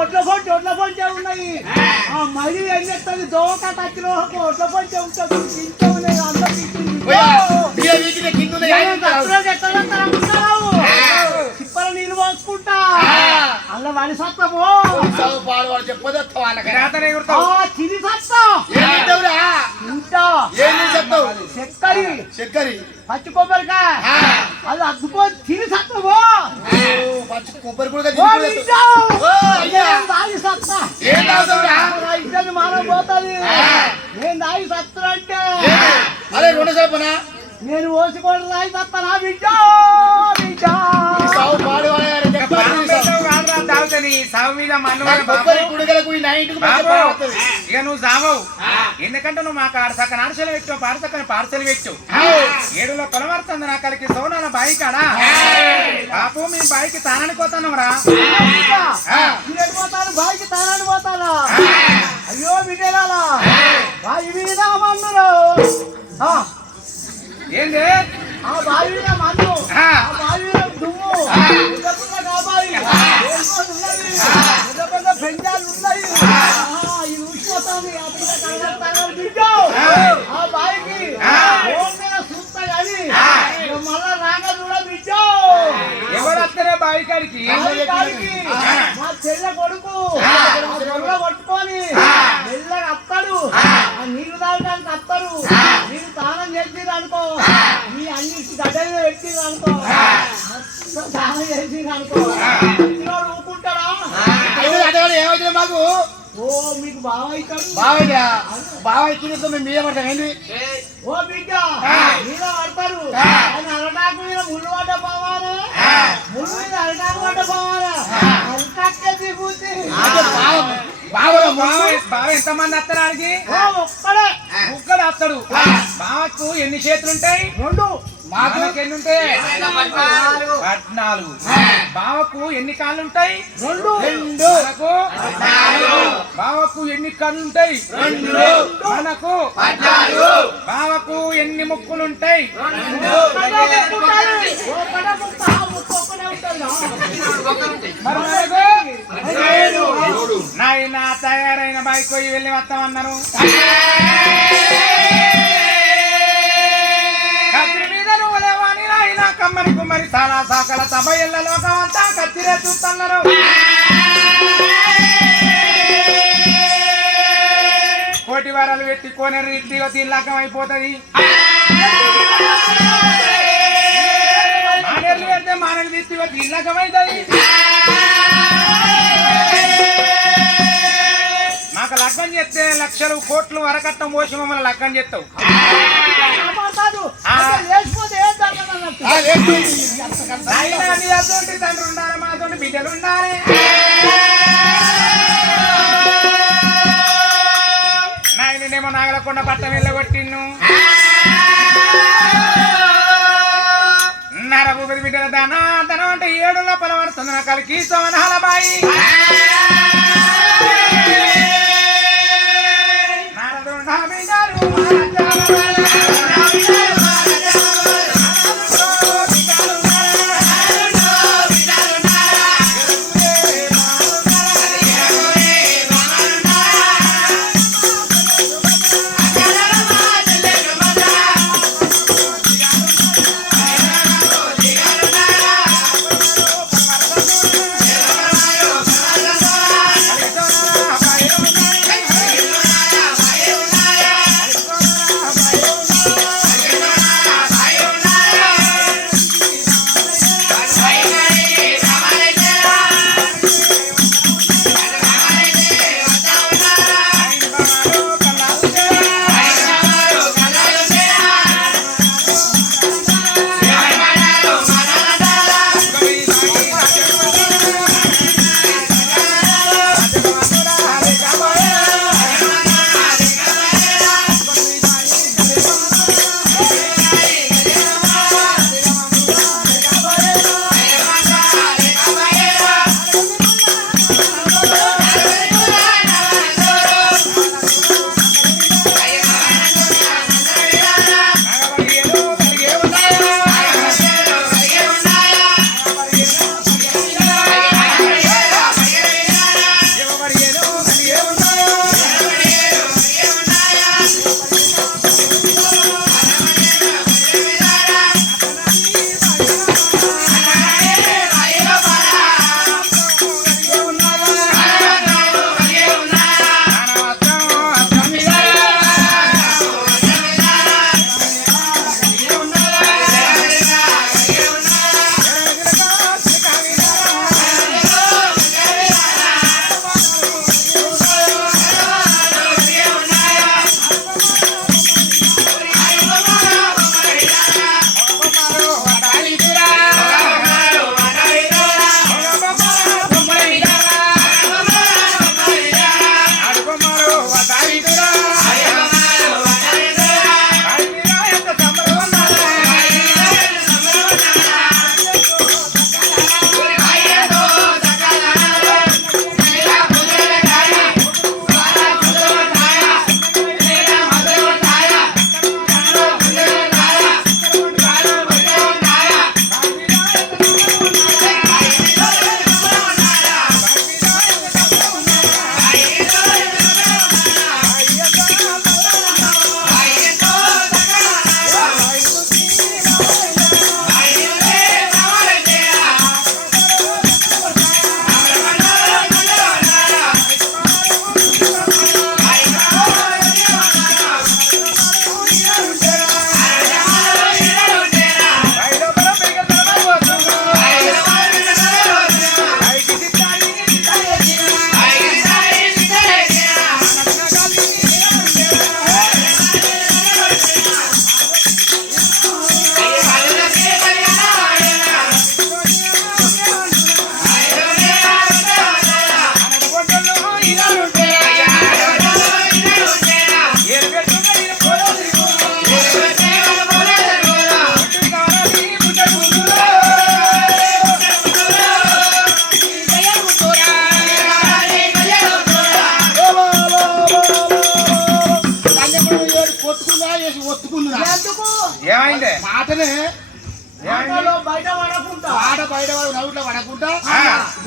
ఒడ్ల పొంచే ఉన్నాయి. ఆ మళ్ళీ ఏం చేస్తుంది? దోక తచ్చిన ఒడ్ల పొంచే ఉంటుంది. ఇంట్లో ఉన్నాయి అందరూ చిప్పల నీళ్ళు పోసుకుంటా అల్ల వడి సత్తము చెప్పదు రాతనే ఎగురుతావు. చిరి సత్తా ఉంటా చక్కరి పచ్చి కొబ్బరికాయ అది అద్దుకొని తిని సత్తము కొబ్బరి కూడా దాగి సత్తా ఇద్దరు మానవ పోతుంది. నేను దాగి సత్తులు అంటే అరే రెండు చెప్పనా నేను ఓసుకోవడం దాగి సత్తానా బిడ్డ బిడ్డ తాగుతుంది సాగు మీద మన్ను. ఇక నువ్వు సాగవు. ఎందుకంటే నువ్వు మాకు ఆడ సక్కన ఆడసలు పెట్టావు, పాడ సక్కన పార్సల్ పెట్టావు. ఏడులో కొలమడుతుంది నా కలికి సోనా బాయి కాడా పాపు మీ బాయికి తానానికి పోతున్నాం రా. పోతాను బాయికి తానాన్ని పోతాను. అయ్యో బిడ్డలా బాయి మీద మన్నులు ఏంది ఆ బావి మీద మన్ను ఆ బావి మీద దుమ్ము కాబాయి పెద్ద పెద్ద పెంచాలు ఉన్నాయి. ఇది ఊసిపోతుంది. బిడ్డ ఆ బావికి చూస్తా కానీ మళ్ళా రాక చూడ బిడ్డ. ఎవరు వస్తారే బావి కాడికి? మా చెల్లె కొడుకు కొట్టుకొని మెల్లగా వస్తాడు. ఆ నీళ్లు తాగడానికి వస్తారు. నీళ్ళు స్నానం చేసింది అనుకో, నీ అన్ని గడ్డలు పెట్టింది అనుకో, స్నానం చేసింది అనుకో, ఊరుకుంటారా? ఏమైతే మాకు ఓ మీకు బాగా ఇస్తాడు. బాగా ఇచ్చింది మేము మీద పడతాం ఏంటి ఓ బిడ్డ మీద పడతారు. ఆయన అరటాకు మీద ముళ్ళు పడ్డ పోవాలి, ముళ్ళు మీద అరటాకు పడ్డ పోవాలి. అరటాకే దిగుతుంది. బావ ఎంతమంది వస్తారానికి? ఒక్కడే ఒక్కడు వస్తాడు. బావకు ఎన్ని చేతులు ఉంటాయి? రెండు. మాకు ఎన్ని ఉంటాయి? 14. బావకు ఎన్ని కాళ్ళు ఉంటాయి? రెండు. మనకు బావకు ఎన్ని కళ్ళు ఉంటాయి? మనకు బావకు ఎన్ని ముక్కులు ఉంటాయి? నాయన తయారైన బైక్ పోయి వెళ్ళి వస్తామన్నారు. కత్తి మీద నువ్వు లేవని నాయన కమ్మని కుమ్మరి చాలా సాకల సభ ఎల్ల లోకమంతా కత్తిరే చూస్తున్నారు. కోటి వారాలు పెట్టి కోనేరు ఇంటిగా తీర్లాకం అయిపోతుంది. మానేర్లు పెడితే మానేరు తీర్తిగా తీర్లాకం అవుతుంది. మాకు లగ్గం చేస్తే లక్షలు కోట్లు వరకట్టం పోసి మమ్మల్ని లగ్గం చేస్తావు. తండ్రి ఉండాలి, మాతో బిడ్డలు ఉండాలి. నాయనేమో నాగలకొండ పట్టం వెళ్ళగొట్టిన్ను. నరభూపతి బిడ్డల ధనం అంటే 7 లోపల పడుతుంది నా కలికి సోమనాల బాయి. ఏమైంది మాటనే మాటలో బయట పడకుండా ఆడ బయట నవ్వుట్లో పడకుండా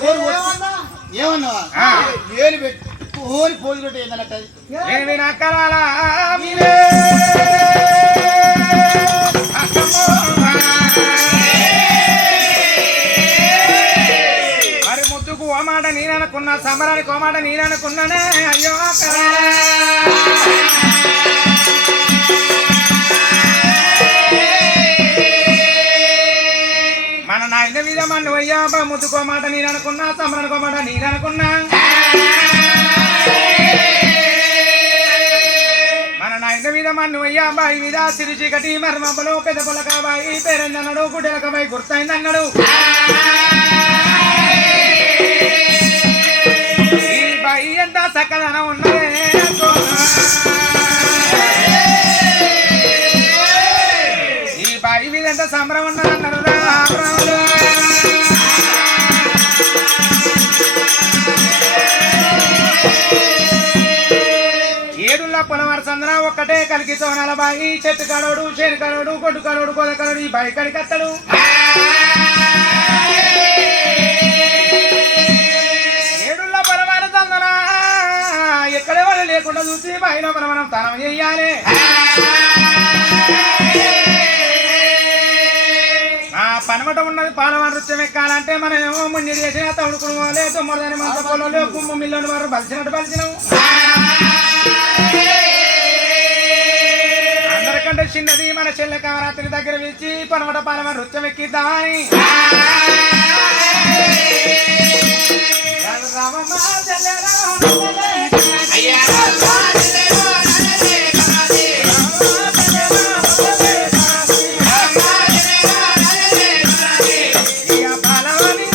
ఏమన్నా ఏమన్నావా ఏలు పెట్టుకోని పోయి రొట్టె ఏందన్నట్టు ఏమి నక్కలాలా మీరే మరి ముద్దుకు ఓ మాట నేననుకున్నా సంబరానికి ఓ మాట నేననుకున్నానే అయ్యో మన నాయన మీద మన్ను అయ్యా ముద్దుకో మాట నేననుకున్నా సంబరానికో మాట నేననుకున్నా మన నాయన మీద మన్ను అయ్యా బాయి మీద సిరి చీకటి మర్మమ్మలో పెద్ద పొలక బాయి పేరెందన్నాడు గుడ్డెలక బాయి గుర్తయిందన్నాడు ఈ బాయి ఎంత చక్కదనం ఉన్నదే ఈ బాయి మీద ఎంత సంబరం ఉన్నదన్నాడు ఏడుల్ల పొలవారు సందన ఒక్కటే కలికి సోనాల బాయి చెట్టు కడోడు చేను కడోడు కొట్టు కడోడు కొద కడోడు ఈ బాయి కడికి అత్తడు ఏడుల్ల పొలవారు సందన ఎక్కడే వాళ్ళు లేకుండా చూసి బాయిలో మనం తనం చెయ్యాలి ఆ పనమట ఉన్నది పాలవాడు నృత్యం ఎక్కాలంటే మనం ఏమో ముందు చేసిన తౌడుకుడు పోలే తొమ్మిది మంత పొలంలో కుమ్ము మిల్లుని వారు బలిసినట్టు బలిసినాం అందరికంటే చిన్నది మన చెల్లె కామరాత్రి దగ్గర పిలిచి పనమట పాలవాడు నృత్యం ఎక్కిద్దామని పాలవాణి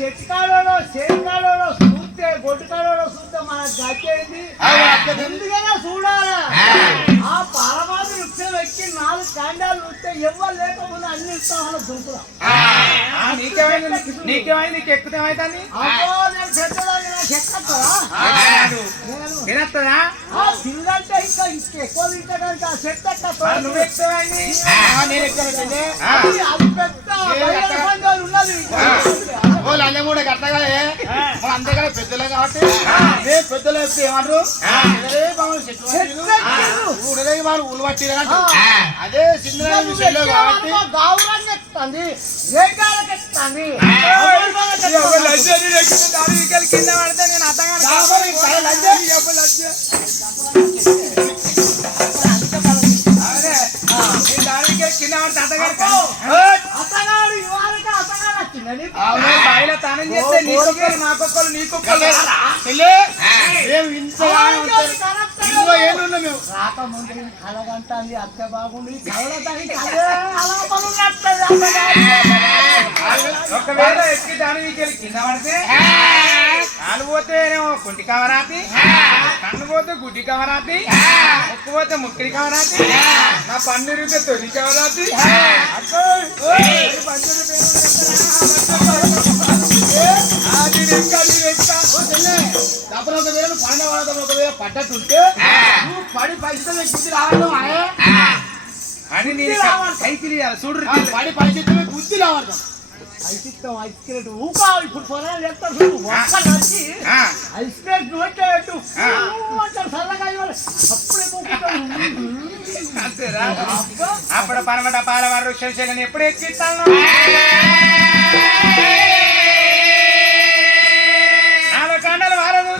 చెట్కాడో చేతికాడో చూస్తే గొడ్డుకాడో చూస్తే మనకు గచ్చేది ఎందుకైనా చూడాలి. ఆ పరమాది వృక్షం ఎక్కి 4 కాండాలు వస్తే ఎవరు లేకపోతే అన్ని ఇస్తామని దుంకురా. నీకేమైంది నీకు ఎక్కితే ఏమైతుంది అబ్బో నేను చెట్టదాన్ని నాకు ఎక్కడా తినత్తదా తిందంటే ఇంకా ఎక్కువ తింటాడంటే ఆ చెట్టు ఎక్కడ నువ్వు ఎక్కువైంది నేను ఎక్కడ అది పెద్ద బయలు పండుగలు ఉన్నది. వాళ్ళు అన్నీ కూడా కట్టగా మన అంతేకాడ పెద్దలే కాబట్టి మేము పెద్దలు చెప్తే ఏమంటారు ఊడలే వాళ్ళు ఊళ్ళు పట్టి అదే చిన్న కాబట్టి గౌరవంగా ఎక్కుతుంది ఏ కాళ్ళకి ఎక్కుతుంది కింద పడితే నేను కింద పడితే అతగాడు ఇవాళకి అతగాడు వచ్చిందని బాయిలో తానం చేస్తే నీకొక్కరు నాకొక్కరు నీకొక్కరు మేము ఇంత ఏళ్ళు ఉన్నాం మేము రాకముందు కలగంటుంది అత్త బాగుండి కలగటానికి ఒకవేళ ఎక్కి దాని కింద పడితే కాలు పోతేనేమో కుంటి కవరాతి కన్ను పోతే గుడ్డి కవరాతి ముక్కు పోతే ముక్కిడి కవరాతి నా పన్ను ఇరిగితే తొలి కవరాతి పడ్డట్టుంటే నువ్వు పడి పరిస్థితులు బుద్ధి రావడం అని నేను కైకిలి చూడు పడి పరిస్థితులు బుద్ధి రావడం ఐసిస్తాం ఐస్ క్రీట్ ఊకా ఇప్పుడు పొలాలు చెప్తారు చూడు ఒక్కలు వచ్చి ఐస్ క్రీట్ నోట్లో పెట్టు అంటారు సరదాగా అంతేరా అప్పుడు పనమట పాలవారు శంశలని ఎప్పుడు ఎక్కిస్తాను నాలుగు కండలు వారదు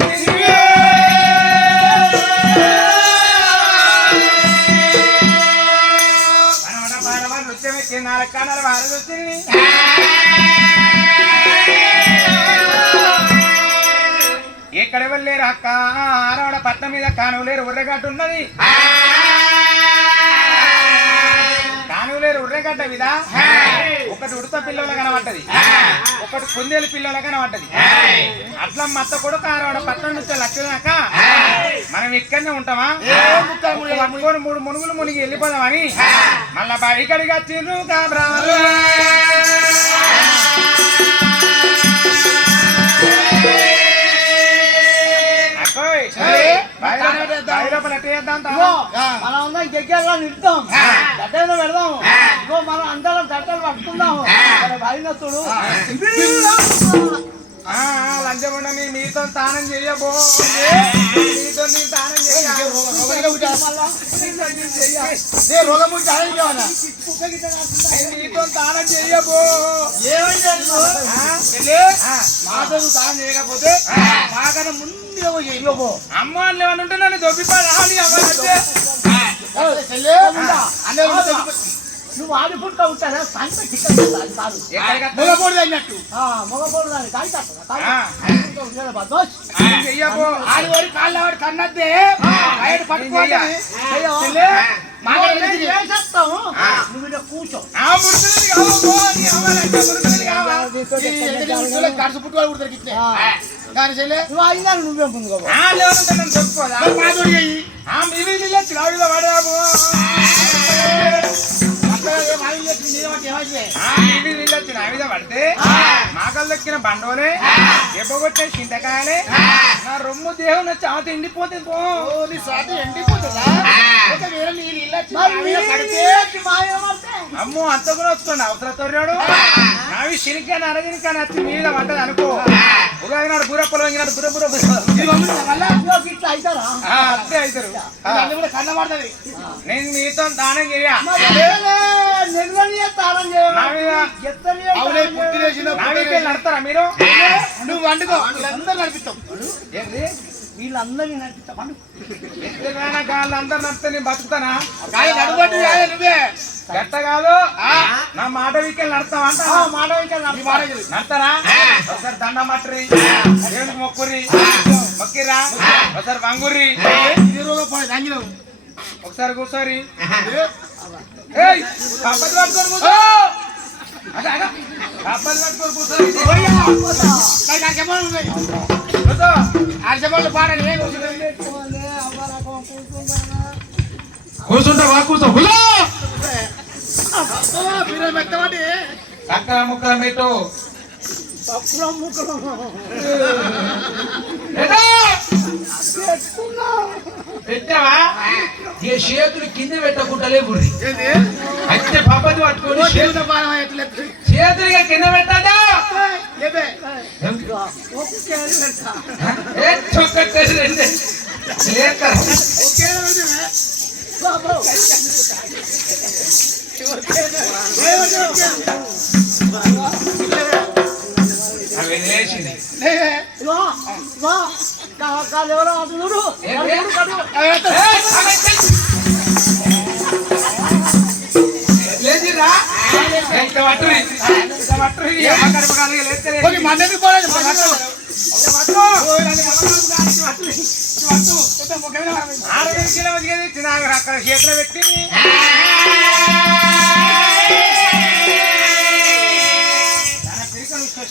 పనమట పాలవారు నృత్యం ఎక్కి 4 కండలు వారదు వచ్చింది ఎక్కడ వెళ్ళలేరు అక్క ఆరవడ పట్నం మీద కానులేరు ఉర్రగడ్డ ఉన్నది కానులేరు ఉర్రగడ్డ మీద ఒకటి ఉడత పిల్లల కనబడ్డది ఒకటి కుందేలు పిల్లల కనబడ్డది అట్లా మత్త కొడుకు ఆరవడ పట్నం నుంచి లక్షదాక మనం ఇక్కడనే ఉంటామా పట్టుకొని 3 మునుగులు మునిగి వెళ్ళిపోదామని మళ్ళా బయటడిగా చిరు కాబరాలు మనం అందరం గెగ్గెల్లో నిలుద్దాం గడ్డలో పెడదాము ఇగో మనం అందరం గడ్డలు పట్టుకుందాము భయనతుడు లంచముండని మీతో తానం చెయ్యబో మీతో నీ తానం మీతో తానం చెయ్యబో మాతో తాను చేయకపోతే మాకన్నా ముందుగా చెయ్యబో అమ్మ అని ఏమన్నా ఉంటే నన్ను దొబ్బిపోయి అవ్వాలంటే నువ్వు ఆడిపుట్ట ఉంటారా సంత చిక్కదు కాదు మొగపోడు అన్నట్టు మగపోడు దాన్ని కాయ చెయ్యబో ఆడి వాడి కాళ్ళు ఆడి కన్నద్దే బయట పట్టుకోవాలి చేస్తాము నువ్వు ఇక్కడ కూర్చో కడుసు పుట్టుకోవాలి కూడా దొరికితే కానీ చెల్లె నువ్వు అయినా నువ్వే ముందుగా పడాము పడితే మాకలు దక్కిన బండోలే ఎబ్బగొట్టే చింతకాయలే నా రొమ్ము దేహం నా చాత ఎండిపోతుంది ఎండిపోతుందా అమ్మో అంత కూడా వస్తుంది అవసరం తొర్రాడు నావి శనికాయ అరజనికాయ నచ్చి మీద పడ్డది అనుకో ఉగాది నాడు బుర్ర పొలవంగినాడు బుర్ర బుర్ర ఇట్లా అవుతారా అట్లే అవుతారు కన్న పడుతుంది నేను మీతో దానం చేయ నడతారా మీరు నువ్వు వండుకో అందరూ నడిపిస్తాం వీళ్ళందరినీ నడిపిస్తాం వాళ్ళందరూ నడితే నేను బతుకుతానా నువ్వే గట్ట కాదు నా మాట వీకెళ్ళి నడతామంట మాట నడతారా ఒకసారి దండ మట్టరి దేవునికి మొక్కుర్రి మొక్కిరా ఒకసారి వంగుర్రి ఒకసారి కూర్చోరి పట్టుకొని కూర్చో డబ్బలు పట్టుకొని కూర్చొని అరసపళ్ళు పాడని ఏం కూర్చుంటావా కూర్చో పిల్లలు పెట్టమంటే చక్కర ముక్కల పెట్టు పెట్టావా ఇక చేతులు కింద పెట్టకుంటలే బుర్రి అయితే పప్పది పట్టుకొని చేతులు ఇక కింద పెట్టదా అవి లేచింది లేచిరా మండలి పోలేదు అక్కడ చేతిలో పెట్టింది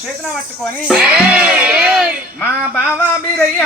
చేతిలో పట్టుకొని మా బావా మీరయ్య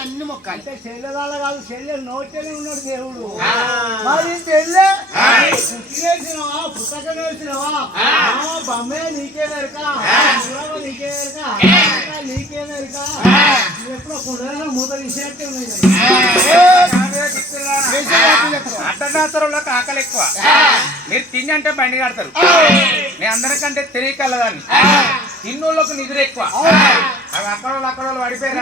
అన్ని మొక్క అంటే చెల్లెదాల కాదు చెల్లె నోట్లోనే ఉన్నాడు దేవుడు మరి చెల్లె పుట్టినేసినవా పుట్టక నేసినవా బొమ్మే నీకే వెరక నీకే వెరక నీకే వెరక ఎప్పుడో కొండ మూత తీసేట్టే ఉన్నాయి అడ్డదాతరులకు ఆకలి ఎక్కువ మీరు తిండి అంటే బండి కడతారు నేను అందరికంటే తెలియకలదాన్ని తిన్నోళ్ళకు నిద్ర ఎక్కువ అవి అక్కడ వాళ్ళు పడిపోయారు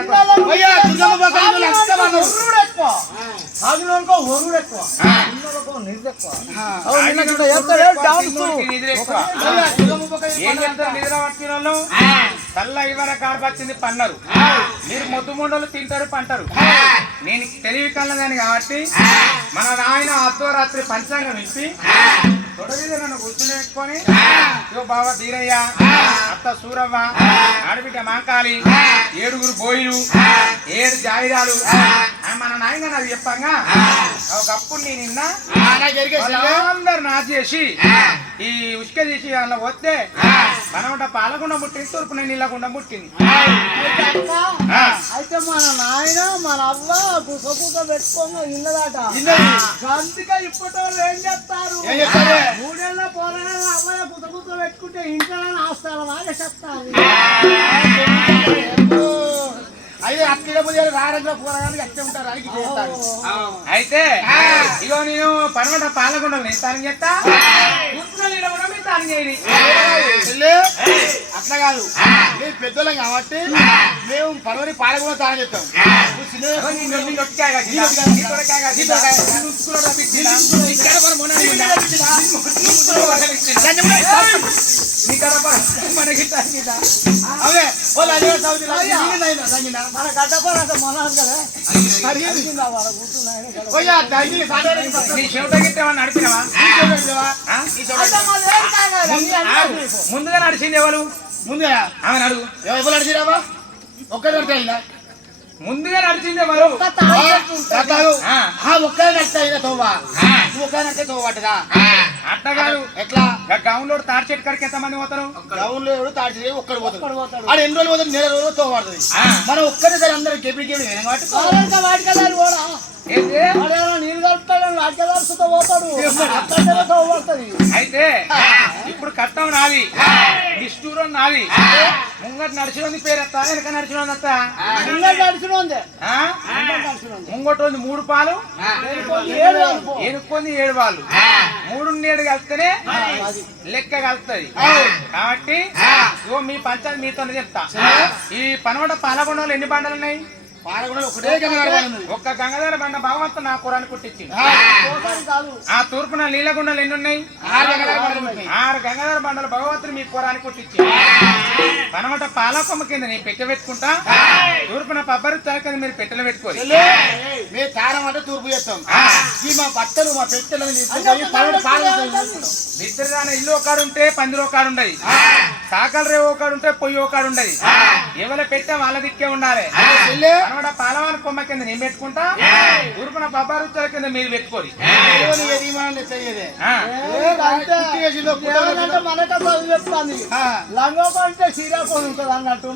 నిద్ర ఎక్కువ ఏం చెప్తారు నిద్ర పట్టిన వాళ్ళు తల్ల ఇవర కాడపచ్చింది పన్నారు మీరు మొద్దు ముండలు తింటారు పంటారు నేను తెలివి కలదాన్ని కాబట్టి మన నాయన అర్ధరాత్రి పంచాంగం ఇచ్చి తొడవిద నన్ను కూర్చుని పెట్టుకొని ఇగో బావ బీరయ్య అత్త సూరవ్వ ఆడబిడ్డ మాంకాలి 7 బోయిలు 7 జాయిరాలు మన నాయన నాకు చెప్పంగా ఒకప్పుడు నేను నిన్న అందరు నాచేసి ఈ ఉసుక తీసి అందులో వస్తే మనమంట పాలకుండా పుట్టింది తూర్పున నీళ్ళకుండా పుట్టింది అయితే మన నాయన మన అవ్వ గుసగుస పెట్టుకోగా ఇన్నదాట అందుకే ఇప్పటి ఏం చెప్తారు 3 ఏళ్ళ పోరాళ్ళ అవ్వయ గుసగుస పెట్టుకుంటే ఇంట్లో ఆస్తారు బాగా చెప్తారు అయితే అక్కడ రారంగా పోరాగానికి అట్టే ఉంటారు అడిగి చేస్తారు అయితే ఇగో నేను పనమంట పాలకుండా నేస్తానని చెప్తా స్నానం చేయండి. చెల్లె, అట్లా కాదు మేము పెద్దోళ్ళం కాబట్టి మేము పడవని పాలకుండా తాను చెప్తాం. నువ్వు చిన్న నిన్ను ఒక్కకాయ కాదు, నీతో ఒక్కకాయ కాదు, నీతో ఒక్కకాయ కాదు. నిన్ను ఉసుకులో రప్పించిందా? నీ కడపర మొన్న నిండా. ఉసుకులో రప్పించిందా? నీ కడపర మనకి తాకిందా? అవే వాళ్ళు అదే తగ్గిందా మన గడ్డపర మొన్న కదా అడిగిందా వాళ్ళ కూర్చున్నాయని పోయా తగ్గి సాధారణ నీ చెవిట గిట్టేమన్నా నడిపినవా? ముందుగా నడిచింది ఎవరు? ముందుగా ఆమె అడుగు. ఎవరు నడిచిరావా ఒక్కడే నడిచాయినా ముందుగా నడిచింది ఎవరు? ఒక్కడే నడిచాయినా తోవా నువ్వు ఒక్కడే నడిచే తోవట్టుగా అట్ట కాదు. ఎట్లా గ్రౌండ్ లో తాడి చెట్టు కడికి ఎంత మంది పోతారు? గ్రౌండ్ లో ఎవరు తాడి ఒక్కడు పోతాడు. ఆడు ఎన్ని రోజులు పోతాడు? నెల రోజులు తోవాడుతుంది. మనం ఒక్కడే సరే అందరం కెపిడి వాటికదారు కూడా ఏంటి? నీళ్ళు కలుపుతాడు వాటికదారుతో పోతాడు పడుతుంది. అయితే ఇప్పుడు కట్టం నాది, నిష్ఠూరం నాది. ముంగట నడిచిన పేరు ఎత్తా, వెనక నడిచిన వస్తా. ముంగట రోజు 3 పాలు, ఎనుక్కొని 7 పాలు, 3 7 కలిస్తేనే లెక్క కలుస్తుంది. కాబట్టి ఇగో మీ పంచాయతీ మీతో చెప్తా. ఈ పనవట పాలకొండలో ఎన్ని బండలు ఉన్నాయి? ఒకటే ఒక్క గంగాధర బండ భగవంతు నా కూరాన్ని కుట్టించింది. ఆ తూర్పున నీలగుండలు ఎన్ని ఉన్నాయి? 6 గంగాధర బండలు భగవంతుడు మీ కూరాన్ని కుట్టించింది. పనమట పాలకొమ్మ కింద నేను పెట్టె పెట్టుకుంటా, తూర్పున పబ్బరి తల కింద మీరు పెట్టెలు పెట్టుకోవాలి. మేము తారం అంటే తూర్పు చేస్తాం. మా బట్టలు మా పెట్టెలు నిద్రదాన ఇల్లు ఒకడు ఉంటే పందిరి ఒకడు ఉండదు, సాకల రేవు ఒకడు ఉంటే పొయ్యి ఒకడు ఉండదు. ఎవరు పెట్టే వాళ్ళ దిక్కే ఉండాలి. పనమట పాలవాని కొమ్మ కింద నేను పెట్టుకుంటా, తూర్పున పబ్బరి తల కింద మీరు పెట్టుకోవాలి. మనక చదువు చెప్తాను లంగోప అంటే శ్రీరాపం ఉంటుంది అన్నట్టు.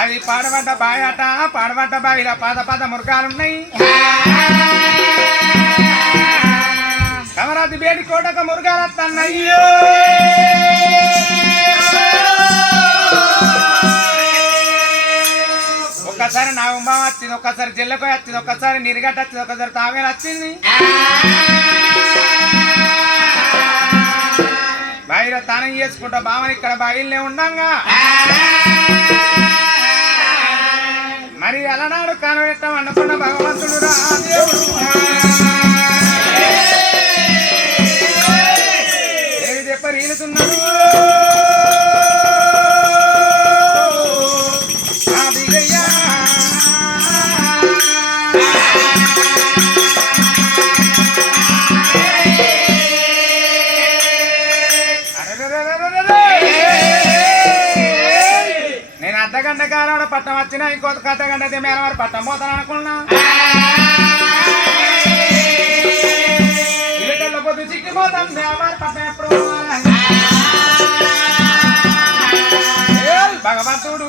అది పాడబడ్డ బాయట, పాడబడ్డ బాయిల పాద మురకాలున్నాయి. కమరాతి బేడి కోటక మురగాలు వస్తున్నాయ్యో. ఒక్కసారి నాగంబా వచ్చింది, ఒక్కసారి జిల్లకు వచ్చింది, ఒక్కసారి నిరిగట్ట వచ్చింది, ఒక్కసారి తావేలు వచ్చింది. బాయిలో తానం చేసుకుంటా బావని ఇక్కడ బాయిల్నే ఉండంగా మరి అలనాడు కనబెట్టం అనుకున్న భగవంతుడు రా దేవుడు. ఏవి చెప్ప రీలుతున్నాడు అర్ధగంట కాలాడ పట్టం వచ్చినా ఇంకొక అర్ధగంట అయితే మేలవారి పట్టం పోతాను అనుకున్నా. ఇళ్ళ పొద్దు చిక్కిపోతాను మేలవారి పట్టం ఎప్పుడు భగవంతుడు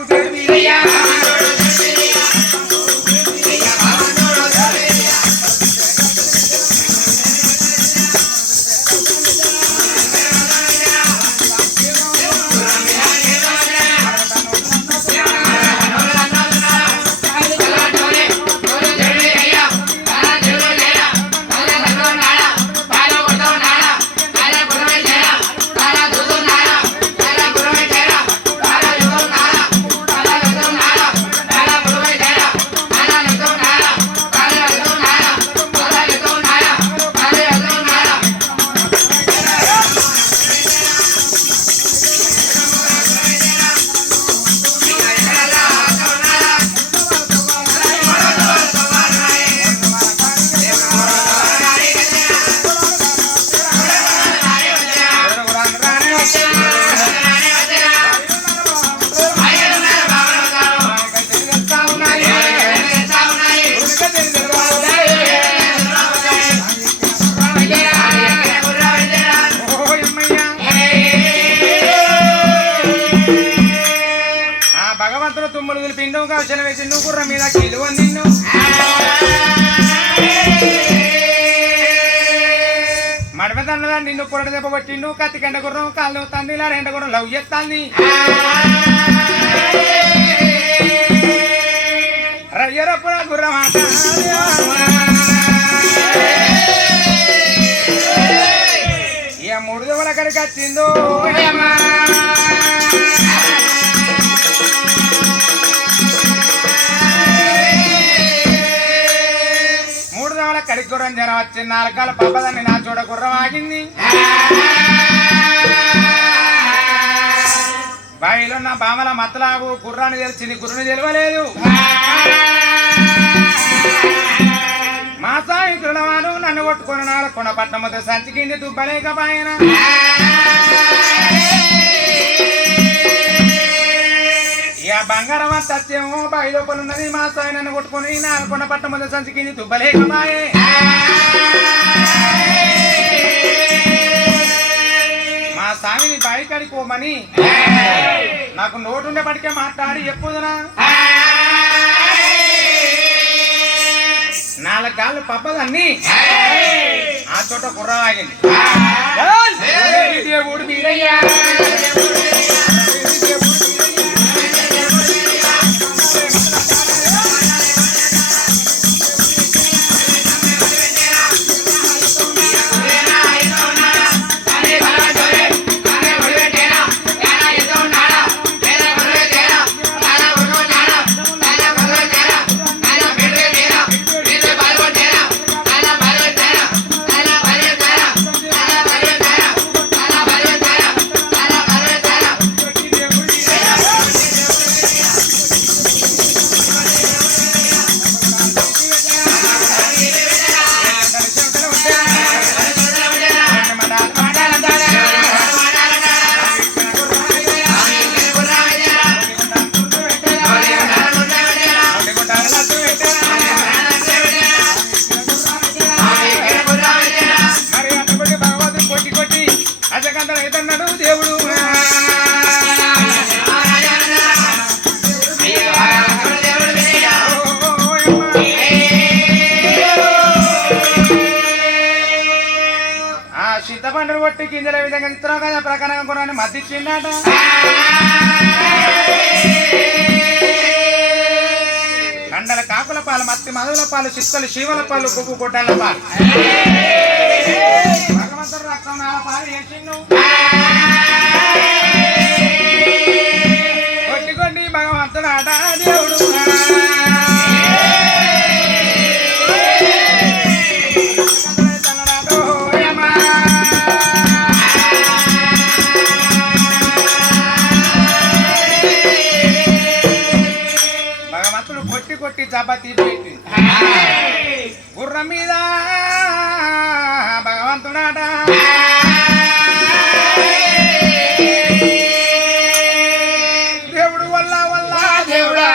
కట్టిండు కౌశల వేసిండు గుర్రం మీద కిలువ నిన్ను మడమ దండలా నిన్ను పొరడు దెబ్బ పట్టిండు కత్తి కండ గుర్రం కాళ్ళు తండ్రిలా రెండ గుర్రం లవ్ చేస్తాంది రయ్యరప్పుడ గుర్రం ఆట ఇక 3 దెబ్బల కడికి వచ్చిందో 3 దెబ్బల కడికి గుర్రం జనం వచ్చింది 4 కాళ్ళ పబ్బదాన్ని నా చూడ గుర్రం ఆగింది బావిలో నా బామల మత్తలాగు గుర్రాన్ని తెలిసింది గుర్రుని తెలియలేదు మా సాయి కృణవాడు నన్ను కొట్టుకుని నాడు కొనపట్నం మొదటి సంచికింది దుబ్బలేకపాయన ఇక బంగారం సత్యము బావి లోపల ఉన్నది మా సాయి నన్ను కొట్టుకుని నాడు కొనపట్నం మొదటి సంచికింది దుబ్బలేకపాయే మా స్వామిని బావి కాడికి పోమని నాకు నోటుండేపటికే మాట్లాడి ఎప్పుదునా 4 కాళ్ళు పబ్బదన్ని ఆ చోట గుర్రం ఆగింది దేవుడు మీరయ్యా దేవుడు ఆ చింతపండు కొట్టి గింజల విధంగా ఇస్తున్నావు కదా ప్రకారంగా కొనాలని మద్దిచ్చిండట కండల కాకుల పాలు మత్తి మధుల పాలు చిక్కలు శివల పాలు కొవ్వు కొట్టాల పాలు భగవంతుడు రక్తం నాల పాలు వేసిండు కొట్టి భగవంతుడు ఆట దేవుడు భగవంతుడు కొట్టి చపాతీ పెట్టి గుర్రం మీద భగవంతుడాట దేవుడు వల్ల దేవుడా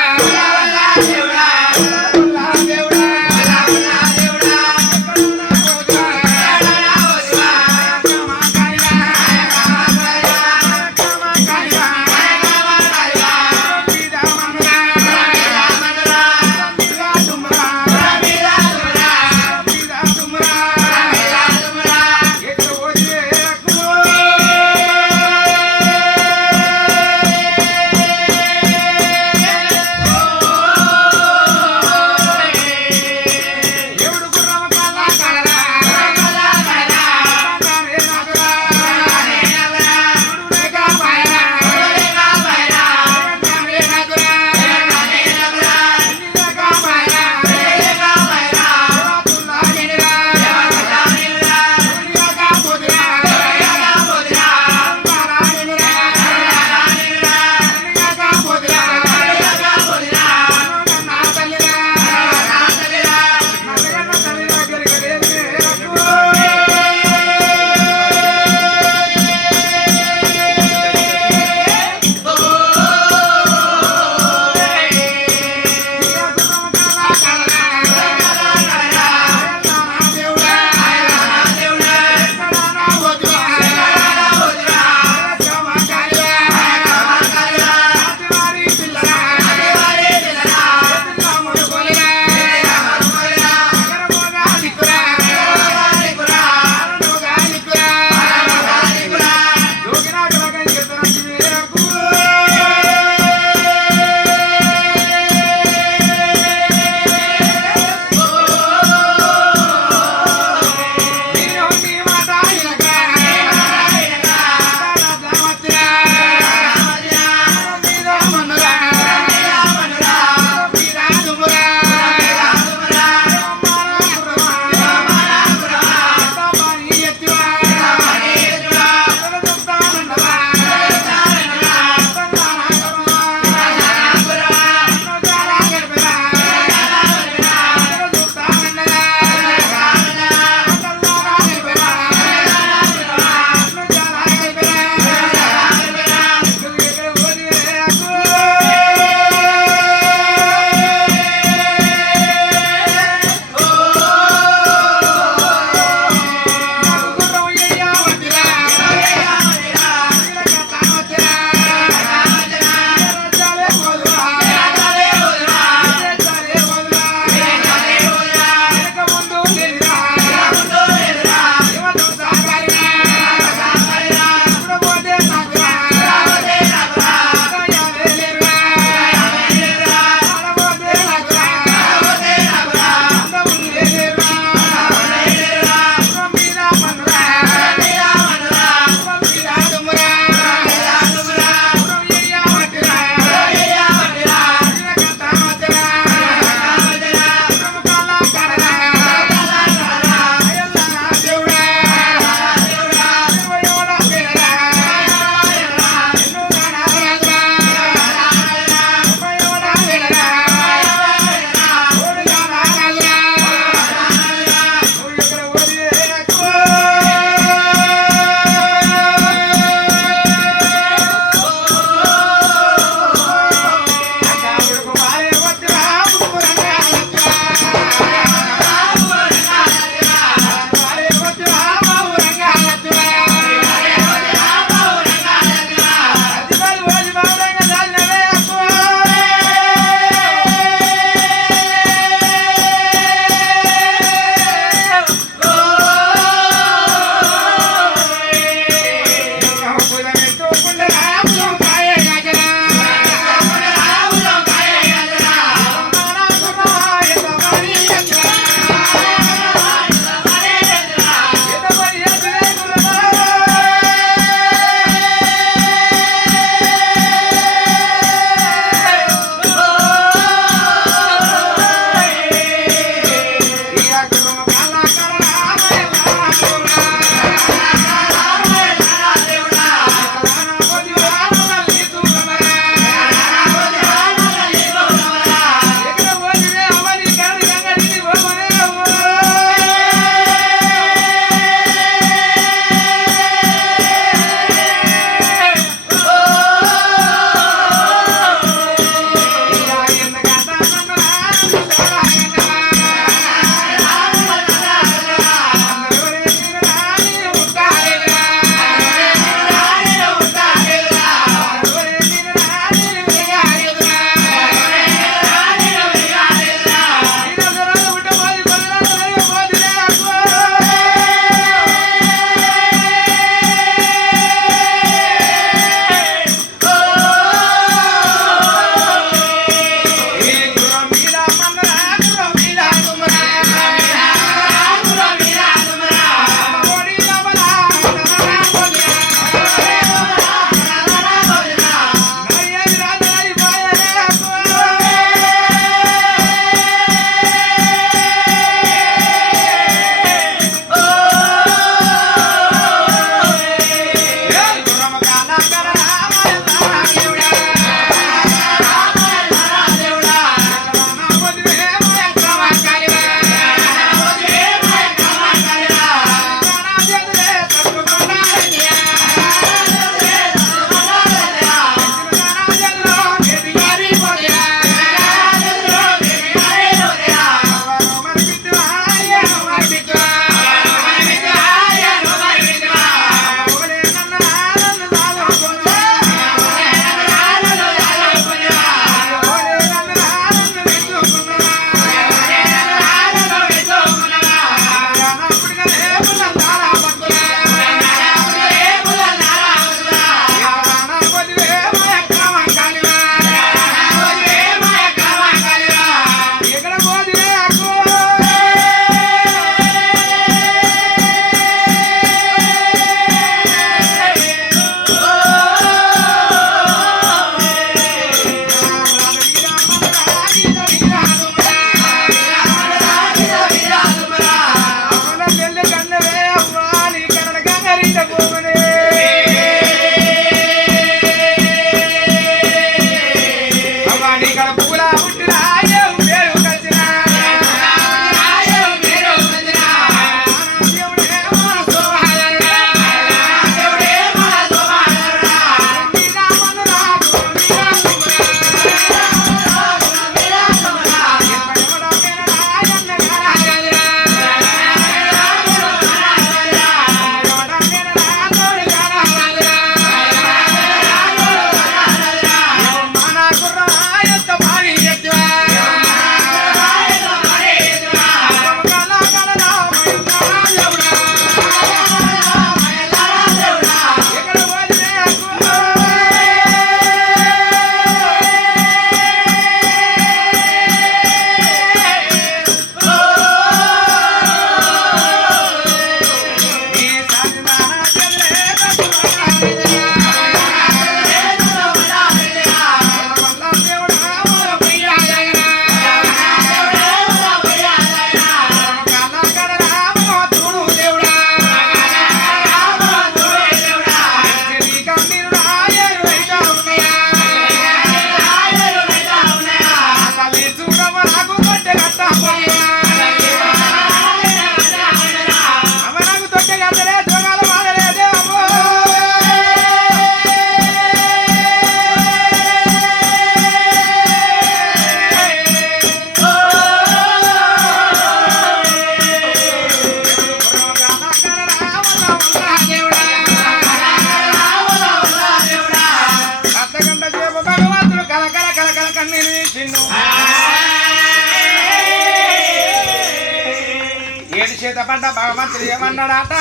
చేతపడ్డ భగవంతుడు ఏమన్నాడట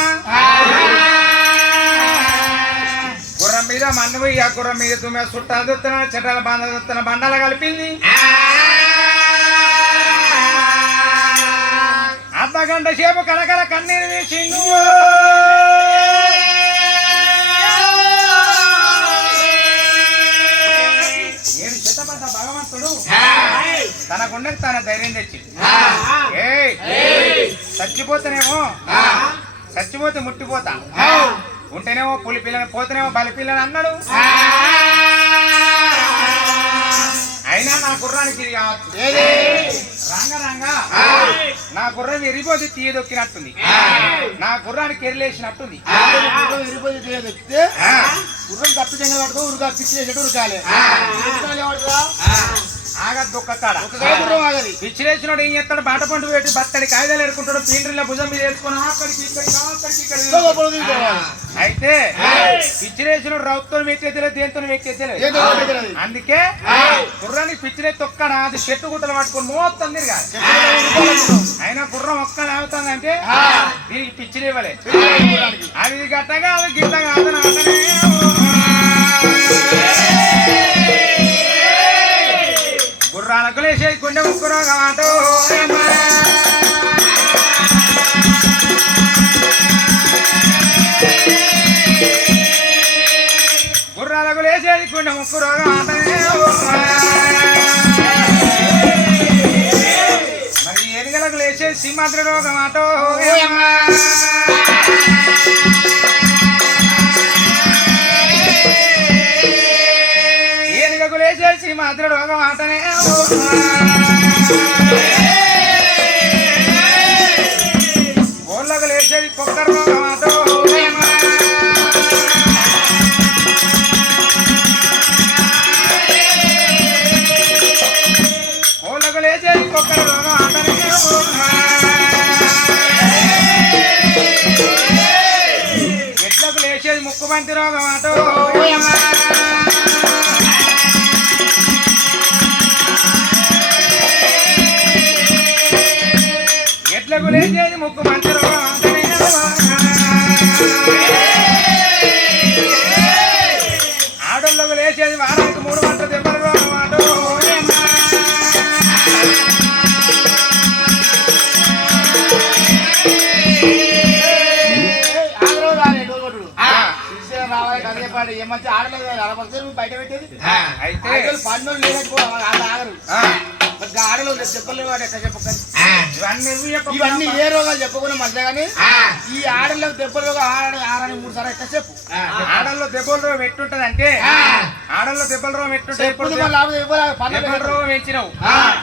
గుర్రం మీద మన్ను ఆ గుర్రం మీద తుమ్మె చుట్టాలు దుత్తున్నాడు చెట్టాల బండ దుత్తున్న బండాలు కలిపింది అర్ధగంట సేపు కలకల కన్నీరు వేసిండు ఏడు చేతపడ్డ భగవంతుడు తన గుండెకి తన ధైర్యం తెచ్చి చచ్చిపోతే ముట్టిపోతా ఉంటేనేమో పులి పిల్లని పోతేనేమో బలి పిల్లని అన్నాడు అయినా నా గుర్రానికి ఇది కావచ్చు రంగరంగా నా గుర్రం ఎరిపోతే తీయదొక్కినట్టుంది నా గుర్రానికి ఎరిలేసినట్టుంది గుర్రం కట్టు చెంగ పడుకో ఉరుగా పిచ్చిలేసేట్టు ఉరకాలి ఆగదు గుర్రం ఆగది పిచ్చిలేసినోడు ఏం చేస్తాడు బాట పండు పెట్టి బత్తడి కాగితాలు ఎడుకుంటాడు పీండ్రిలో భుజం మీద వేసుకుని అక్కడికి అయితే పిచ్చిలేసినోడు రౌతో వెక్కేతలేదు దేంతో వెక్కేతలేదు అందుకే గుర్రానికి పిచ్చిలే తొక్కడా అది చెట్టు గుట్టలు పట్టుకొని మొత్తం తిరగాలి అయినా గుర్రం ఒక్కడు ఆగుతుందంటే దీనికి పిచ్చిలు ఇవ్వలే అది గట్టగా అది గిట్టగా గుర్రాలకు లేచేది గుండె ముక్కురోగం అంటూ గుర్రాలకు లేచేది గుండె ముక్కురోగం అంటే మరి ఎనుగలకు లేచేది సింహాద్రి రోగం అంటూ లేచేసి మాత్ర రోగం ఆటనే కోళ్ళకు లేచేది కుక్క రోగం ఆట కోళ్ళకు లేచేది కుక్క రోగం ఆటనే ఎట్లకు లేచేది ముక్కుబంతి రోగం ఆట ఎట్లకు లేచేది ముక్కు మంచరు ఆడోళ్ళకు లేచేది వారానికి 3 గంటల దెబ్బలు రావాలి కదేపాడు ఏమంచి ఆడలేదు బయట పెట్టేది అయితే పన్నులు లేదనుకో ఆగరు ఆడలో చెప్పలేవు ఎట్లా చెప్పకండి ఇవన్నీ ఏ రోగాలు చెప్పకుండా మంచిగా కానీ ఈ ఆడలకు దెబ్బలు రోగం 6 3 సార్లు ఎట్లా చెప్పు ఆడల్లో దెబ్బల రోగం ఎట్టుంటది అంటే ఆడల్లో దెబ్బల రోగం ఎట్టుంటది రోగం వేయించినావు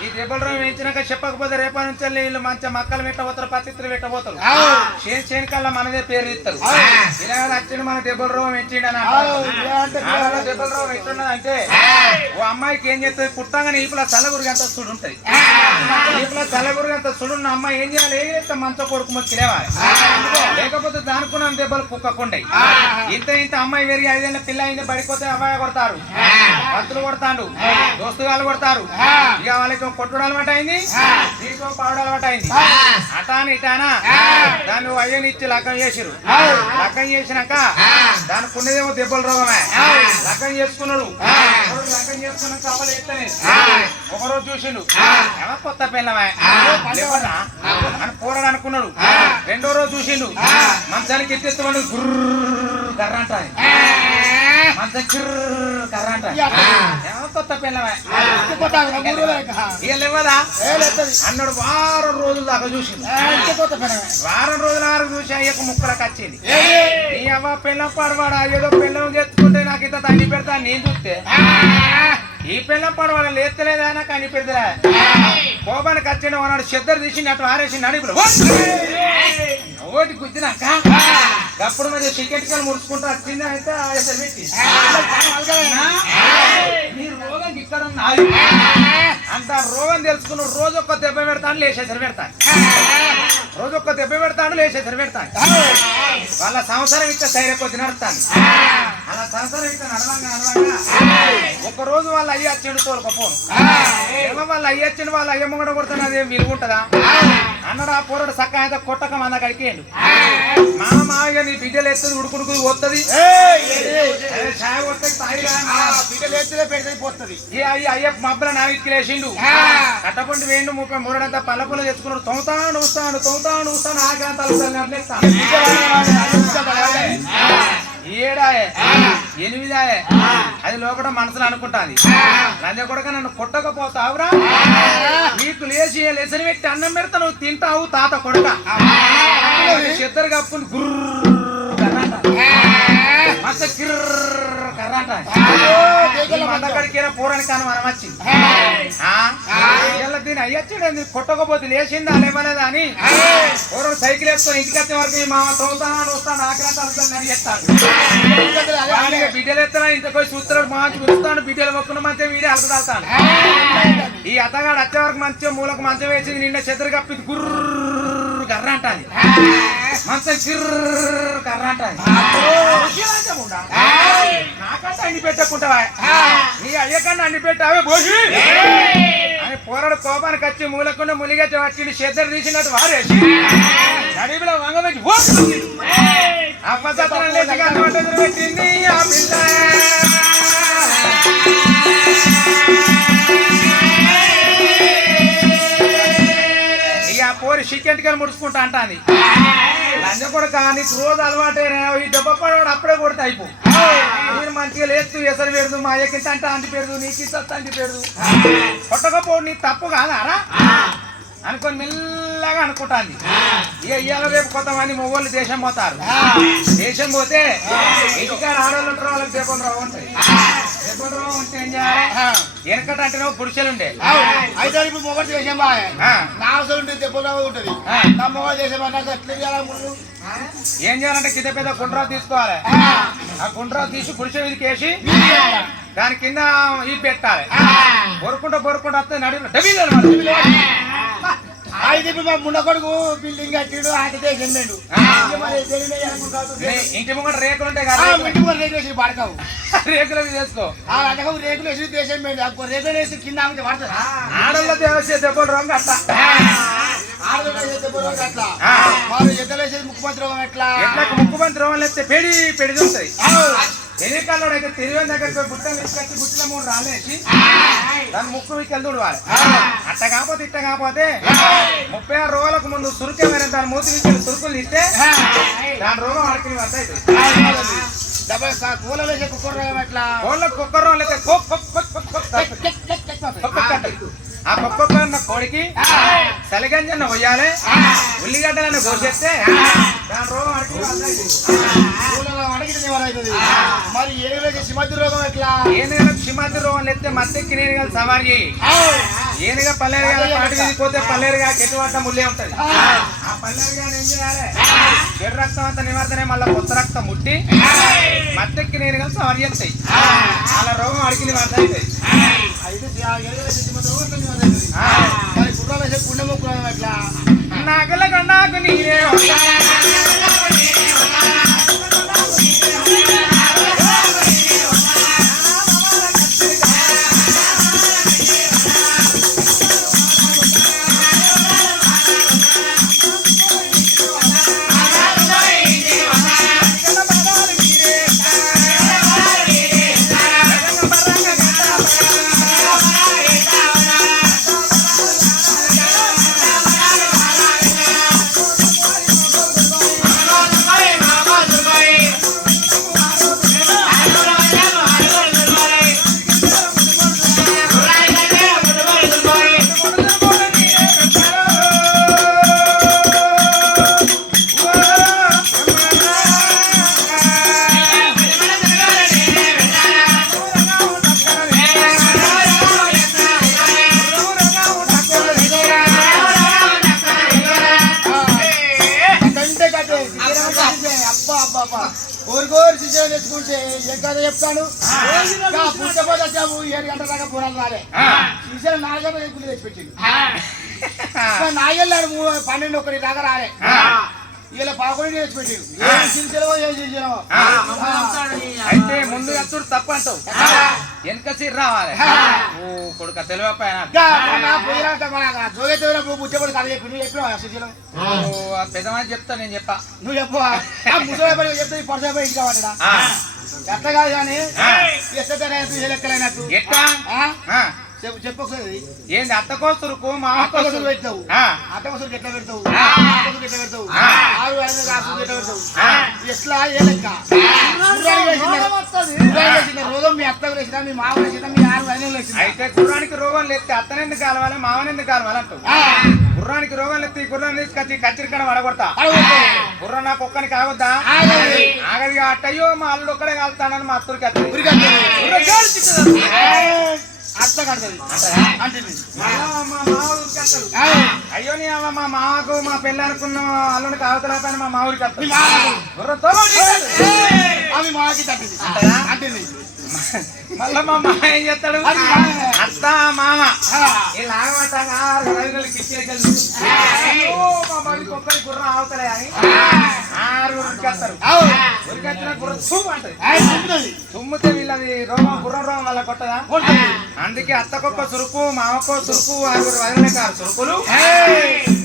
ఈ దెబ్బల రోగం వేయించినాక చెప్పకపోతే రేపటి నుంచి వీళ్ళు మంచి మక్కలు పెట్టబోతారు పత్తిత్తులు పెట్టబోతారు చేనికల్లా మనదే పేరు ఇస్తారు ఇలా వచ్చింది మన దెబ్బల రోగం వేయించిండు అని దెబ్బల రోగం ఎట్లున్నది అంటే ఓ అమ్మాయికి ఏం చేస్తుంది పుట్టంగానే ఈపుల చల్లగురికి అంత సుడు ఉంటది ఈపుల చల్లగురికి అంత సుడున్న అమ్మాయి ఏం చేయాలి మంచ కొడుకు మొక్కి లేవాలి లేకపోతే దానుకున్న దెబ్బలు కుక్కకుండాయి ఇంత అమ్మాయి పెరిగి 5 ఏళ్ళ పిల్ల అయింది పడిపోతే అమ్మాయి కొడతారు భక్తులు కొడతాడు దోస్తుగాలు కొడతారు ఇక వాళ్ళకి కొట్టుడు అలవాటు అయింది దీంట్లో పావుడు అలవాటు అయింది అటాని ఇటానా దాన్ని అయ్యనిచ్చి లగ్గం చేసిరు లగ్గం చేసినాక దానికి ఉన్నదేమో దెబ్బల రోగమే లగ్గం చేసుకున్నాడు లగ్గం చేసుకున్నాక అవ్వలు ఎత్తనే ఒకరోజు చూసిండు ఏమో కొత్త పిల్లమే అని పోరాడు అనుకున్నాడు 2వ రోజు చూసిండు మంచానికి ఎత్తెత్తమని గుర్ర కర్ర అంటాయి మంచం కర్ర అంటాయి ఏమో కొత్త పిల్లమే ఇవ్వదా అన్నాడు 6 రోజుల దాకా చూసిండు వారం రోజుల వరకు చూసి అయ్యకు ముక్కలకు వచ్చింది నీ అవ్వ పిల్లం పడవాడా ఏదో పిల్లం చెప్పుకుంటే నాకు ఇంత తల్లి పెడతా నేను చూస్తే ఈ పిల్లం పడవాడ లేస్తలేదా నాకు అని పెడతా కోపానికి వచ్చిండు అన్నాడు చెద్దరు తీసి అటు ఆరేసి నడిపులు ఓటి గుద్దినాక అప్పుడు మరి టికెట్కలు ముడుచుకుంటూ వచ్చింది అయితే పెట్టి నీ రోగం ఇక్కడ అంత రోగం తెలుసుకున్న రోజు ఒక్క దెబ్బ పెడతాను లేచేసరి పెడతాను రోజు ఒక్క దెబ్బ పెడతాడు లేచేసరి పెడతాను వాళ్ళ సంవత్సరం ఇచ్చే ధైర్యం కొద్ది నడుస్తాను అలా సంవత్సరం ఇచ్చే నడవంగా ఒక రోజు వాళ్ళ అయ్య వచ్చిండు తోలుకపోను ఏమో వాళ్ళ అయ్య వచ్చిండు వాళ్ళ అయ్య ముంగడ కొడుతున్నా అదేం విలువ ఉంటుందా అన్నాడు ఆ పోరాడు సక్క అయితే కొట్టక మన కడికేయండు మామయ్య నీ బిడ్డలు ఎత్తుంది ఉడుకుడుకు పోతుంది ఛాయ్ కొట్టకి తాగిరా బిడ్డలు ఎత్తులే పెడితే పోతుంది అయ్య మబ్బల నావికి లేచిండు కట్టపండి వేయండు 33 పళ్ళ పుల్ల తెచ్చుకున్నాడు తొంతాను వస్తాను ఆగ్రాంతాలు ఏడాయే 8 అది లోపల మనసులో అనుకుంటాది లంజ కొడక నన్ను కొట్టకపోతావురా నీకు లేసని పెట్టి అన్నం పెడతా నువ్వు తింటావు తాత కొడక చెద్దరు కప్పుకుని గుర్ర మచ్చ కిర్ర కర్రంట మందకడికైనా పూరానికి అని మనం వచ్చింది దీన్ని అయ్యొచ్చాడు కొట్టకపోతే లేచిందా లేవలేదా అని పూర్వం సైకిల్ వేసుకొని ఇంటికి వచ్చే వరకు మా తోతాను వస్తాను ఆగ్రాంతాలు చెప్తాను బిడ్డలు ఎత్తాను ఇంతకు చూస్తున్నాడు మంచి పిలుస్తాను బిడ్డలు మొక్కున్న మంచిగా వీడే అలకదాల్తాను ఈ అత్తగాడు వచ్చే వరకు మంచిగా మూలకు మంచం వేసింది నిన్న చెద్దరు కప్పింది గుర్ర కర్ర అంటాది మంచం కిర్ర కర్ర అంటాది నాకంటే అండి పెట్టకుంటావా నీ అయ్యకన్నా అండి పెట్టావే బోసి అని పోరాడు కోపానికి వచ్చి మూలకుండా ములిగచ్చి వచ్చి చెద్దరు తీసినట్టు వారేసి గడిలో వంగబెట్టి అప్పసత్రం లేచి కట్టబట్టలు పెట్టింది ఆ పిల్ల పోరి చికెన్టికలు ముడుచుకుంటా అంటాది లంజ కూడా కానీ రోజు అలవాటే ఈ దెబ్బ పడవాడు అప్పుడే కొడితే అయిపో నేను మంచిగా లేస్తూ ఎసరు పెడదు మా అయ్యకింత అంటే అంటి పెడదు నీకు ఇంత అంటి పెడదు కొట్టకపోడు నీ తప్పు కాదారా అనుకొని మెల్లగా అనుకుంటాంది ఇవాళ రేపు కొంతమంది మొగోళ్ళు దేశం పోతారు దేశం పోతే ఇంటికాడ ఆడవాళ్ళు ఉంటారు వాళ్ళకి దేపం రావు ఉంటాయి దేపం రావు ఉంటే ఏం చేయాలి వెనకట అంటే పురుషులు ఉండే అయితే ఇప్పుడు మొగడు దేశం బాగా నా అవసరం ఉంటే దెబ్బలు ఉంటుంది నా మొగడు దేశం అన్నాక ఎట్లా చేయాలి ఏం చేయాలంటే కింద పెద్ద గుండ్రావు తీసుకోవాలి ఆ గుండ్రావు తీసి పురుష వీధికి వేసి దాని కింద ఈ పెట్టాలి బొరుకుంటా వస్తే నడుము అయితే ఇప్పుడు మా ముండ కొడుకు బిల్డింగ్ కట్టిడు ఆకి దేశం మేడు ఇంటి ముంగట రేకులు ఉంటాయి కదా రేకులు వేసి పడతావు రేకులు వేసుకో రేకులు వేసి దేశం మేడు రేకులు వేసి కింద ఆమె పడతారు ఆడల్లో దేవసే దెబ్బలు రంగు అట్లా అట్లా వారు ఎద్దలు వేసేది ముఖ్యమంత్రి రోగం ఎట్లా ముఖ్యమంత్రి రోగం లేస్తే పెడి పెడుతుంది ఎన్నికల్లో అయితే తెలివైన దగ్గర బుట్టలు తీసుకొచ్చి బుట్టల 3 రాలేసి దాని ముక్కు విక్కలు తుడవాలి అట్ట కాకపోతే ఇట్ట కాకపోతే 36 రోజులకు ముందు సురుకేమైనా దాని మూతి విక్కలు సురుకులు ఇస్తే దాని రోగం అడికి వద్ద కూలలో వేసే కుక్కర్ రోగం ఎట్లా కుక్కర్ రోగం అయితే ఆ కుక్కన్న కోడికి చలిగంజన్న పోయాలి ఉల్లిగడ్డలను కోసేస్తే దాని రోగం అడిగితే మరి ఏనుగులకి సిమద్ది రోగం ఎట్లా ఏనుగులకు సిమద్ది రోగం ఎత్తే మత్తెక్కి నేనుగా సవారి ఏనుగా పల్లేరుగా పాటి పోతే పల్లేరుగా కెట్టుబడ్డ ముల్లే ఉంటది ఆ పల్లేరుగా ఏం చేయాలి చెడు రక్తం అంతా నివర్తనే మళ్ళీ కొత్త రక్తం ముట్టి మత్తెక్కి నేనుగా సవారి చేస్తాయి అలా రోగం అడిగి నివర్త అవుతాయి మరి గుర్రం వేసే పుణ్యముక్కు ఎట్లా నాగలకు నాకు నీరే కోరికోరి శిక్షణ తెచ్చుకుంటే ఏం కదా చెప్తాను పుట్టపోతే 7 గంటల దాకా పూరాలు రాలే శిక్షణ 4 గంటలు ఎక్కువ తెచ్చిపెట్టింది నాగెళ్ళాడు 12 దాకా రాలే ఇలా 11 చేసి పెట్టాడు ఏం చేసినావో అయితే ముందు ఎత్తుడు తప్పు అంటావు వెనక సీరు రావాలి ఓ కొడుక తెలివైపోయినా పెద్దమని చెప్తా నేను చెప్పా నువ్వు చెప్పు ముసలి చెప్తే పర్సపై ఇంకా పట్టడా ఎట్లా కాదు కానీ లెక్కలైనట్టు ఎట్టా చెప్పు ఒకసారి ఏంది అత్త కోసరుకు మా అత్త కోసం పెడతావు అత్త కోసం ఎట్లా పెడతావు కోసం ఎట్లా పెడతావు 6 ఎట్లా పెడతావు ఎట్లా ఏ లెక్క రోగం మీ అత్త వేసినా మీ మామ వేసినా మీ 6 వేసినా అయితే గుర్రానికి రోగం లేస్తే అత్తనెందుకు కాలవాలి మామనెందుకు కాలవాలి అంటావు గుర్రానికి రోగం లేస్తే ఈ గుర్రాన్ని తీసుకొచ్చి కచ్చిరికడ పడగొడతా గుర్రం నాకు ఒక్కనికి ఆగొద్దా ఆగది అట్టయ్యో మా అల్లుడు ఒక్కడే కాలుతానని మా అత్తడికి అత్త కడతది అంటే అయ్యో నీ అమ్మ మా మామకు మా పెళ్ళి అనుకున్న అల్లుడికి ఆగుతలేపని మా మావుడికి అవి మాకి తట్టింది అంటే మళ్ళా మా మామ ఏం చేస్తాడు అత్త మామ ఒక్కరి గుర్రం ఆగుతలే అని 6 ఉరికేస్తారు ఉరికెత్తిన గుర్రం తుమ్ము అంటది తుమ్మితే వీళ్ళది రోగం గుర్రం రోగం వల్ల కొట్టదా అందుకే అత్తకొక్క సురుకు మామకో సురుకు 6 వదిలేక సురుకులు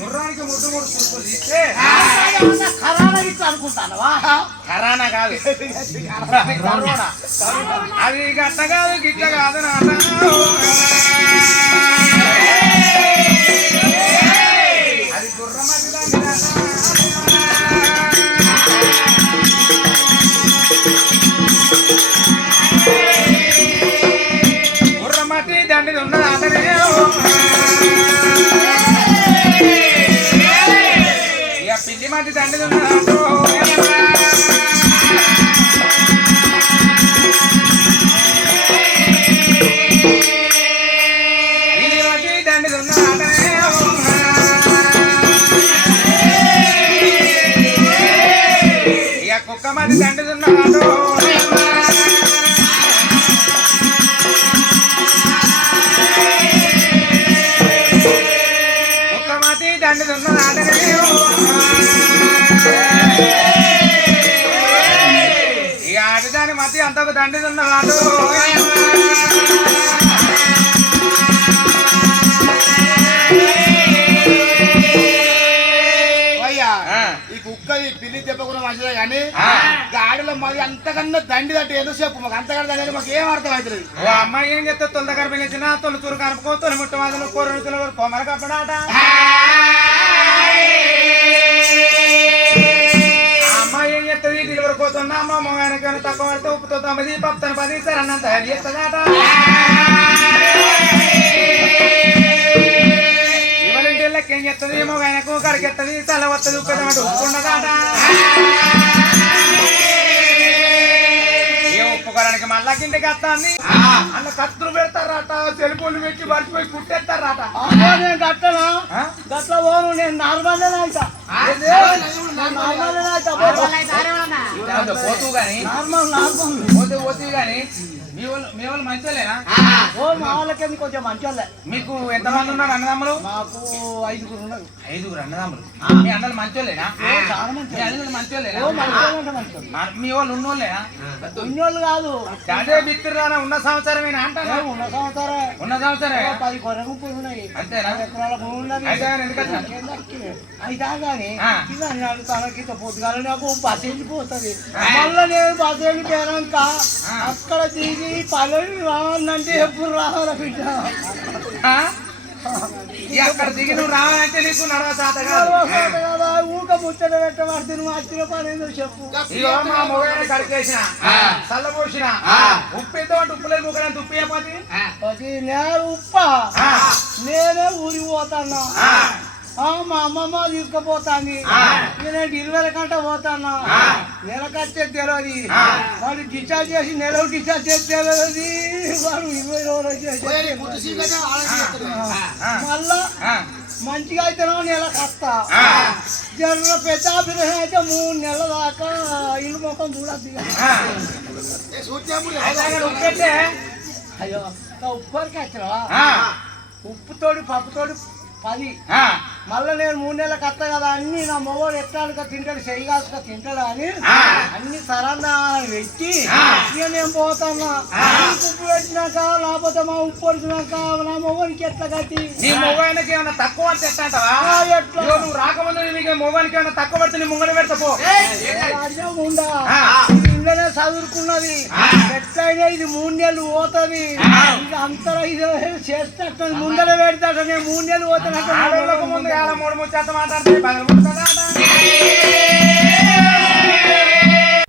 గుర్రానికి 3 సురుకులు తీస్తే అనుకుంటానవా కరానా కాదు అది గట్ట కాదు గిట్ట కాదు నాట అది గుర్రమతి గుర్రమతి దండిది ఉన్నది అతనే ఇక పిల్లి మట్టి దండిది ఉన్నది కుక్కమతి దండుతున్నాడు కుక్కమతి దండుతున్నాడు ఇక ఆడిదాని మతి అంతకు దండుతున్నాడు ఈ కుక్కది పిల్లి చెప్పకుండా మంచిదే కానీ గాడిలో మరి అంతకన్నా దండి తట్టు ఎందుకు చెప్పు మాకు అంతకన్నా దండి మాకు ఏం అర్థం అవుతుంది అమ్మాయి ఏం చెప్తే తొందర కనిపించిన తొలి తూరు కనుక్కో తొలి ముట్ట వాదలు కూరలు కొమ్మలు కప్పడాట అమ్మాయి ఏం చెప్తుంది డెలివరీ పోతున్నా అమ్మ మొగానికి తక్కువ పడితే ఉప్పుతో 9 పప్పుతో 10 సరే అన్నంత చేస్తుందట ఏం చెప్తుంది ఏమో ఆయనకు కడికెత్తది తల వస్తుంది ఉప్పేదన్నట్టు ఉప్పుకుండదాట ఏ ఉప్పుకోవడానికి మళ్ళా కిందకి వస్తాన్ని అన్న కత్తులు పెడతారట సెల్ఫోన్లు పెట్టి మర్చిపోయి కుట్టేస్తారట నేను గట్టనా గట్ల పోను నేను నార్మల్ పోతూ గాని పోతూ గాని మీ వాళ్ళు మంచోలేనా ఓ మా వాళ్ళకి కొంచెం మంచోళ్ళే మీకు ఎంతమంది ఉన్నారు అన్నదమ్ములు మాకు 5 ఉన్నారు 5 అన్నదమ్ములు మీ అన్నలు మంచోలేనా మీ అన్నలు మంచోలేనా మీ వాళ్ళు ఉన్నోళ్ళేనా ఉన్నోళ్ళు కాదు అదే మిత్రురానా ఉన్న సంవత్సరమేనా అంటారు ఉన్న సంవత్సరం ఉన్న సంవత్సరమే 10 కొరకు పూలు ఉన్నాయి అంతేనా ఎకరాల పూలు ఉన్నది అయితే కానీ ఇది అన్నాడు తనకి పొద్దుగాల నాకు బస్ వెళ్ళిపోతుంది మళ్ళీ నేను బస్ వెళ్ళిపోయాక అక్కడ దిగి పల్లెని రావాలంటే ఎప్పుడు రావాల బిడ్డ అక్కడ దిగి నువ్వు రావాలంటే నీకు నడవసాత కదా ఊక ముచ్చట పెట్టబడితే నువ్వు వచ్చిన పని ఏందో చెప్పు ఇగో మా మొగైన కడికేసిన చల్ల పోసిన ఉప్పు ఎంత అంటే ఉప్పు లేదు ముగ్గురంత ఉప్పు అయిపోతుంది నేను ఉప్ప నేనే ఊరికి పోతాను మా అమ్మమ్మ తీసుకుపోతాంది నేను డెలివరీ కంటే పోతాను నెలకొచ్చే తెలియదు వాడు డిశ్చార్జ్ చేసి నెలకు డిశ్చార్జ్ చేసి తెలియదు వాడు 20 రోజులు మళ్ళా మంచిగా అయితే నెలకు వస్తా జర పెద్ద ఆపరేషన్ అయితే 3 నెలల దాకా ఇల్లు మొత్తం చూడద్దు అయ్యో ఉప్పరికి వచ్చినా ఉప్పుతోటి పప్పుతోటి 10 ఆ, మళ్ళీ నేను 3 నెలలకు వస్తా కదా అన్ని నా మొగోడు ఎట్లాడుక తింటాడు చెయ్యి కాసుక తింటాడు అని అన్ని సరన్నా పెట్టి ఇక నేను పోతాన్నా ఉప్పు పెట్టినాక లేకపోతే మా ఉప్పు వచ్చినాక నా మొగోనికి ఎట్లా కట్టి నీ మొగానికి ఏమైనా తక్కువ పడితే ఎట్లా అంటావా? ఎట్లా ఇదిగో నువ్వు రాకముందు నీకు మొగానికి ఏమైనా తక్కువ పడితే నీ ముంగడ పెడతా పో. రాజ్యం ఉండా ఇది ఇంట్లోనే చదువుకున్నది ఎట్లయినా ఇది 3 నెలలు పోతుంది ఇది అంతలో ఇది చేస్తే ముందర పెడతాడు నేను 3 నెలలు ఆడోళ్ళకు ముందు పోతాను ఎలా 3 ముచ్చట్లు మాట్లాడితే పగలగొడుతుందా?